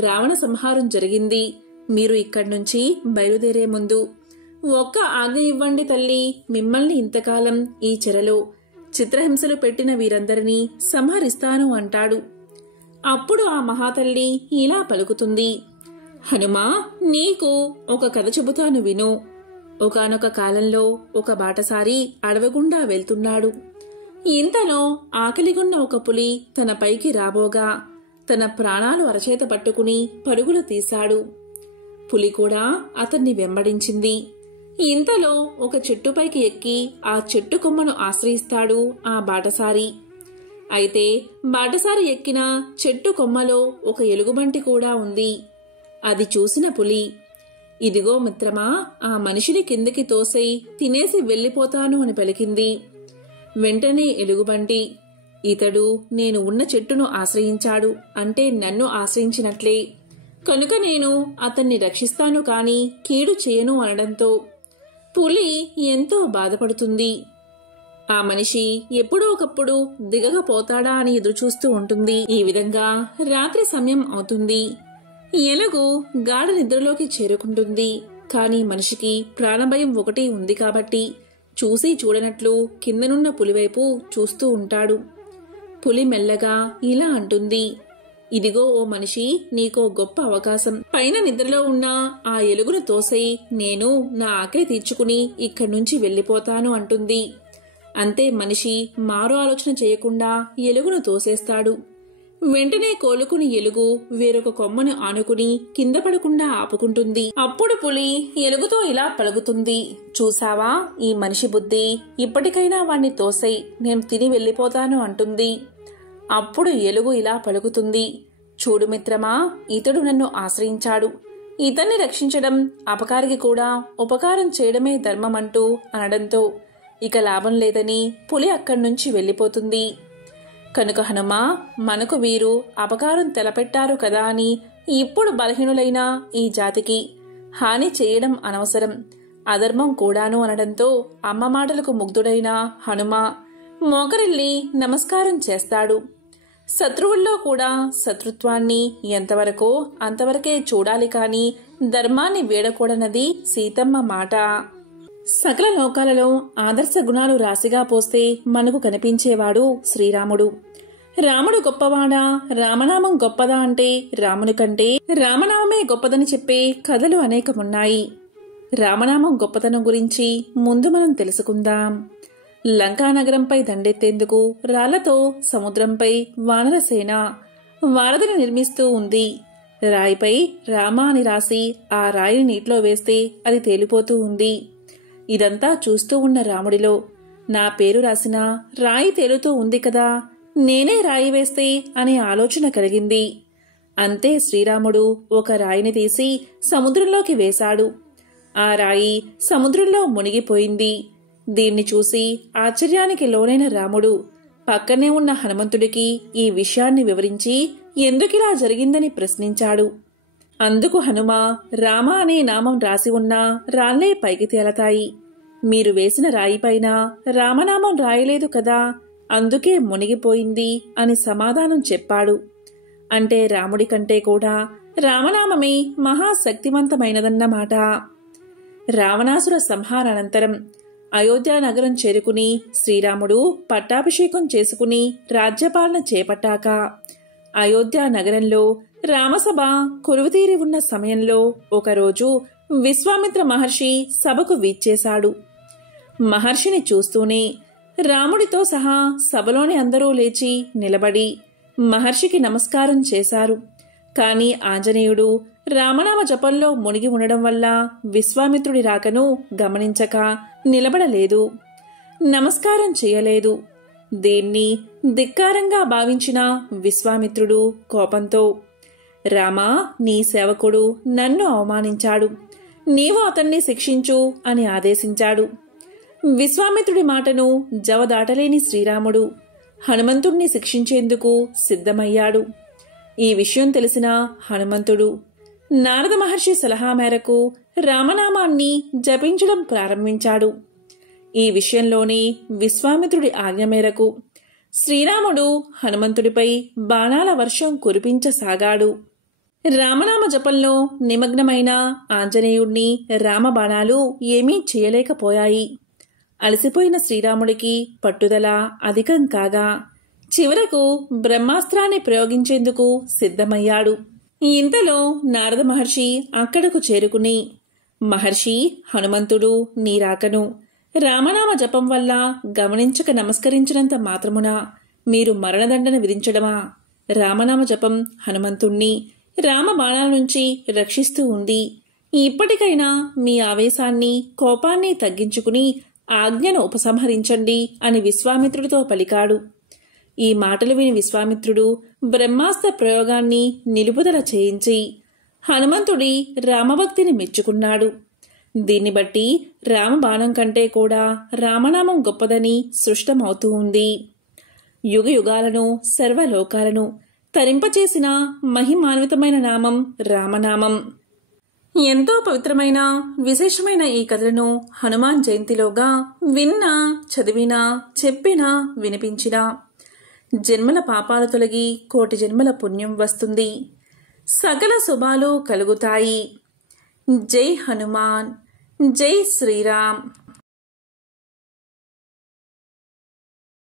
రావణ సంహారం జరిగింది. మీరు ఇక్కడ్నుంచి బయలుదేరే ముందు ఒక్క ఆజ్ఞ ఇవ్వండి తల్లి, మిమ్మల్ని ఇంతకాలం ఈ చెరలో చిత్రహింసలు పెట్టిన వీరందరినీ సంహరిస్తాను అంటాడు. అప్పుడు ఆ మహాతల్లి ఇలా పలుకుతుంది, హనుమా, నీకు ఒక కథ చెబుతాను విను. ఒకానొక కాలంలో ఒక బాటసారి అడవిగుండా వెళ్తున్నాడు. ఇంతలో ఆకలిగొన్న ఒక పులి తన పైకి రాబోగా తన ప్రాణాలు అరచేత పట్టుకుని పరుగులు తీశాడు. పులి కూడా అతన్ని వెంబడించింది. ఇంతలో ఒక చెట్టుపైకి ఎక్కి ఆ చెట్టు కొమ్మను ఆశ్రయిస్తాడు ఆ బాటసారి. అయితే బాటసారి ఎక్కిన చెట్టు కొమ్మలో ఒక ఎలుగుబంటి కూడా ఉంది. అది చూసిన పులి, ఇదిగో మిత్రమా, ఆ మనిషిని కిందకి తోసై తినేసి వెళ్లిపోతాను అని పలికింది. వెంటనే ఎలుగుబంటి, ఇతడు నేను ఉన్న చెట్టును ఆశ్రయించాడు అంటే నన్ను ఆశ్రయించినట్లే, కనుక నేను అతన్ని రక్షిస్తాను కాని కీడు చేయను అనడంతో పులి ఎంతో బాధపడుతుంది. ఆ మనిషి ఎప్పుడో ఒకప్పుడు దిగకపోతాడా అని ఎదురుచూస్తూ ఉంటుంది. ఈ విధంగా రాత్రి సమయం అవుతుంది. ఎలుగు గాఢ నిద్రలోకి చేరుకుంటుంది. కాని మనిషికి ప్రాణభయం ఒకటి ఉంది కాబట్టి చూసి చూడనట్లు కిందనున్న పులివైపు చూస్తూ ఉంటాడు. పులి మెల్లగా ఇలా అంటుంది, ఇదిగో ఓ మనిషి, నీకో గొప్ప అవకాశం. పైన నిద్రలో ఉన్న ఆ ఎలుగును తోసేయి, నేను నా ఆకలి తీర్చుకుని ఇక్కడ్నుంచి వెళ్లిపోతాను అంటుంది. అంతే మనిషి మారో ఆలోచన చేయకుండా ఎలుగును తోసేస్తాడు. వెంటనే కోలుకుని ఎలుగు వేరొక కొమ్మను ఆనుకుని కింద పడకుండా ఆపుకుంటుంది. అప్పుడు పులి ఎలుగుతో ఇలా పలుకుతుంది, చూసావా ఈ మనిషి బుద్ధి, ఇప్పటికైనా వాణ్ణి తోసేయి, నేను తిని వెళ్లిపోతాను అంటుంది. అప్పుడు ఎలుగు ఇలా పలుకుతుంది, చూడు మిత్రమా, ఇతడు నన్ను ఆశ్రయించాడు, ఇతన్ని రక్షించడం అపకారికి కూడా ఉపకారం చేయడమే ధర్మమంటూ అనడంతో ఇక లాభం లేదని పులి అక్కడ్నుంచి వెళ్లిపోతుంది. కనుక హనుమా, మనకు వీరు అపకారం తలపెట్టారు కదా అని ఇప్పుడు బలహీనులైన ఈ జాతికి హాని చేయడం అనవసరం, అధర్మం కూడాను అనడంతో అమ్మ మాటలకు ముగ్ధుడైన హనుమ మోకరిల్లి నమస్కారం చేస్తాడు. శత్రువుల్లో కూడా శత్రుత్వాన్ని ఎంతవరకో అంతవరకే చూడాలి కాని ధర్మాన్ని వీడకూడనది సీతమ్మ మాట. సకల లోకాలలో ఆదర్శ గుణాలు రాశిగా పోస్తే మనకు కనిపించేవాడు శ్రీరాముడు. రాముడు గొప్పవాడా, రామనామం గొప్పదా అంటే రాముని కంటే రామనామమే గొప్పదని చెప్పే కథలు అనేకమున్నాయి. రామనామం గొప్పతనం గురించి ముందు మనం తెలుసుకుందాం. లంకానగరంపై దండెత్తేందుకు రాళ్లతో సముద్రంపై వానరసేన వారధిని నిర్మిస్తూ ఉంది. రాయిపై రామ అని రాసి ఆ రాయిని నీటిలో వేస్తే అది తేలిపోతూ ఉంది. ఇదంతా చూస్తూ ఉన్న రాముడిలో నా పేరు రాసిన రాయి తేలుతూ ఉంది కదా, నేనే రాయి వేస్తే అనే ఆలోచన కలిగింది. అంతే శ్రీరాముడు ఒక రాయిని తీసి సముద్రంలోకి వేశాడు. ఆ రాయి సముద్రంలో మునిగిపోయింది. దీన్ని చూసి ఆశ్చర్యానికి లోనైన రాముడు పక్కనే ఉన్న హనుమంతుడికి ఈ విషయాన్ని వివరించి ఎందుకిలా జరిగిందని ప్రశ్నించాడు. అందుకు హనుమ, రామ అనే నామం రాసి ఉన్నా రాళ్లే పైకి తేలతాయి. మీరు వేసిన రాయిపైన రామనామం రాయలేదు కదా, అందుకే మునిగిపోయింది అని సమాధానం చెప్పాడు. అంటే రాముడి కంటే కూడా రామనామమే మహాశక్తివంతమైనదన్నమాట. రావణాసుర సంహారానంతరం అయోధ్య నగరం చేరుకుని శ్రీరాముడు పట్టాభిషేకం చేసుకుని రాజ్యపాలన చేపట్టాక అయోధ్య నగరంలో రామసభ కొలువుతీరి ఉన్న సమయంలో ఒకరోజు విశ్వామిత్ర మహర్షి సభకు విచ్చేశాడు. మహర్షిని చూస్తూనే రాముడితో సహా సభలోని అందరూ లేచి నిలబడి మహర్షికి నమస్కారం చేశారు. కాని ఆంజనేయుడు రామనామ జపంలో మునిగి ఉండడం వల్ల విశ్వామిత్రుడి రాకను గమనించక నిలబడలేదు, నమస్కారం చేయలేదు. దీన్ని ధిక్కారంగా భావించిన విశ్వామిత్రుడు కోపంతో, రామా, నీ సేవకుడు నన్ను అవమానించాడు, నీవు అతన్ని శిక్షించు అని ఆదేశించాడు. విశ్వామిత్రుడి మాటను జవదాటలేని శ్రీరాముడు హనుమంతుణ్ణి శిక్షించేందుకు సిద్ధమయ్యాడు. ఈ విషయం తెలిసిన హనుమంతుడు నారద మహర్షి సలహా మేరకు రామనామాన్ని జపించడం ప్రారంభించాడు. ఈ విషయంలోనే విశ్వామిత్రుడి ఆజ్ఞ మేరకు శ్రీరాముడు హనుమంతుడిపై బాణాల వర్షం కురిపించసాగాడు. రామనామ జపంలో నిమగ్నమైన ఆంజనేయుణ్ణి రామబాణాలు ఏమీ చేయలేకపోయాయి. అలసిపోయిన శ్రీరాముడికి పట్టుదల అధికం కాగా చివరకు బ్రహ్మాస్త్రాన్ని ప్రయోగించేందుకు సిద్ధమయ్యాడు. ఇంతలో నారద మహర్షి అక్కడకు చేరుకుని, మహర్షి, హనుమంతుడు నీ రాకను రామనామ జపం వల్ల గమనించక నమస్కరించినంత మాత్రమున మీరు మరణదండన విధించడమా? రామనామ జపం హనుమంతుణ్ణి రామబాణాల నుంచి రక్షిస్తూ ఉంది. ఇప్పటికైనా మీ ఆవేశాన్ని, కోపాన్ని తగ్గించుకుని ఆజ్ఞను ఉపసంహరించండి అని విశ్వామిత్రుడితో పలికాడు. ఈ మాటలు విని విశ్వామిత్రుడు బ్రహ్మాస్త్ర ప్రయోగాన్ని నిలుపుదల చేయించి హనుమంతుడి రామభక్తిని మెచ్చుకున్నాడు. దీన్ని బట్టి రామబాణం కంటే కూడా రామనామం గొప్పదని సృష్టమవుతూ ఉంది. యుగ యుగాలను, సర్వలోకాలను తరింపచేసిన మహిమాన్వితమైన నామం రామనామం. ఎంతో పవిత్రమైన, విశేషమైన ఈ కథలను హనుమాన్ జయంతిలోగా విన్నా, చదివినా, చెప్పినా, వినిపించినా జన్మల పాపాలు తొలగి కోటి జన్మల పుణ్యం వస్తుంది. సకల శుభాలు కలుగుతాయి. జై హనుమాన్, జై శ్రీరామ్.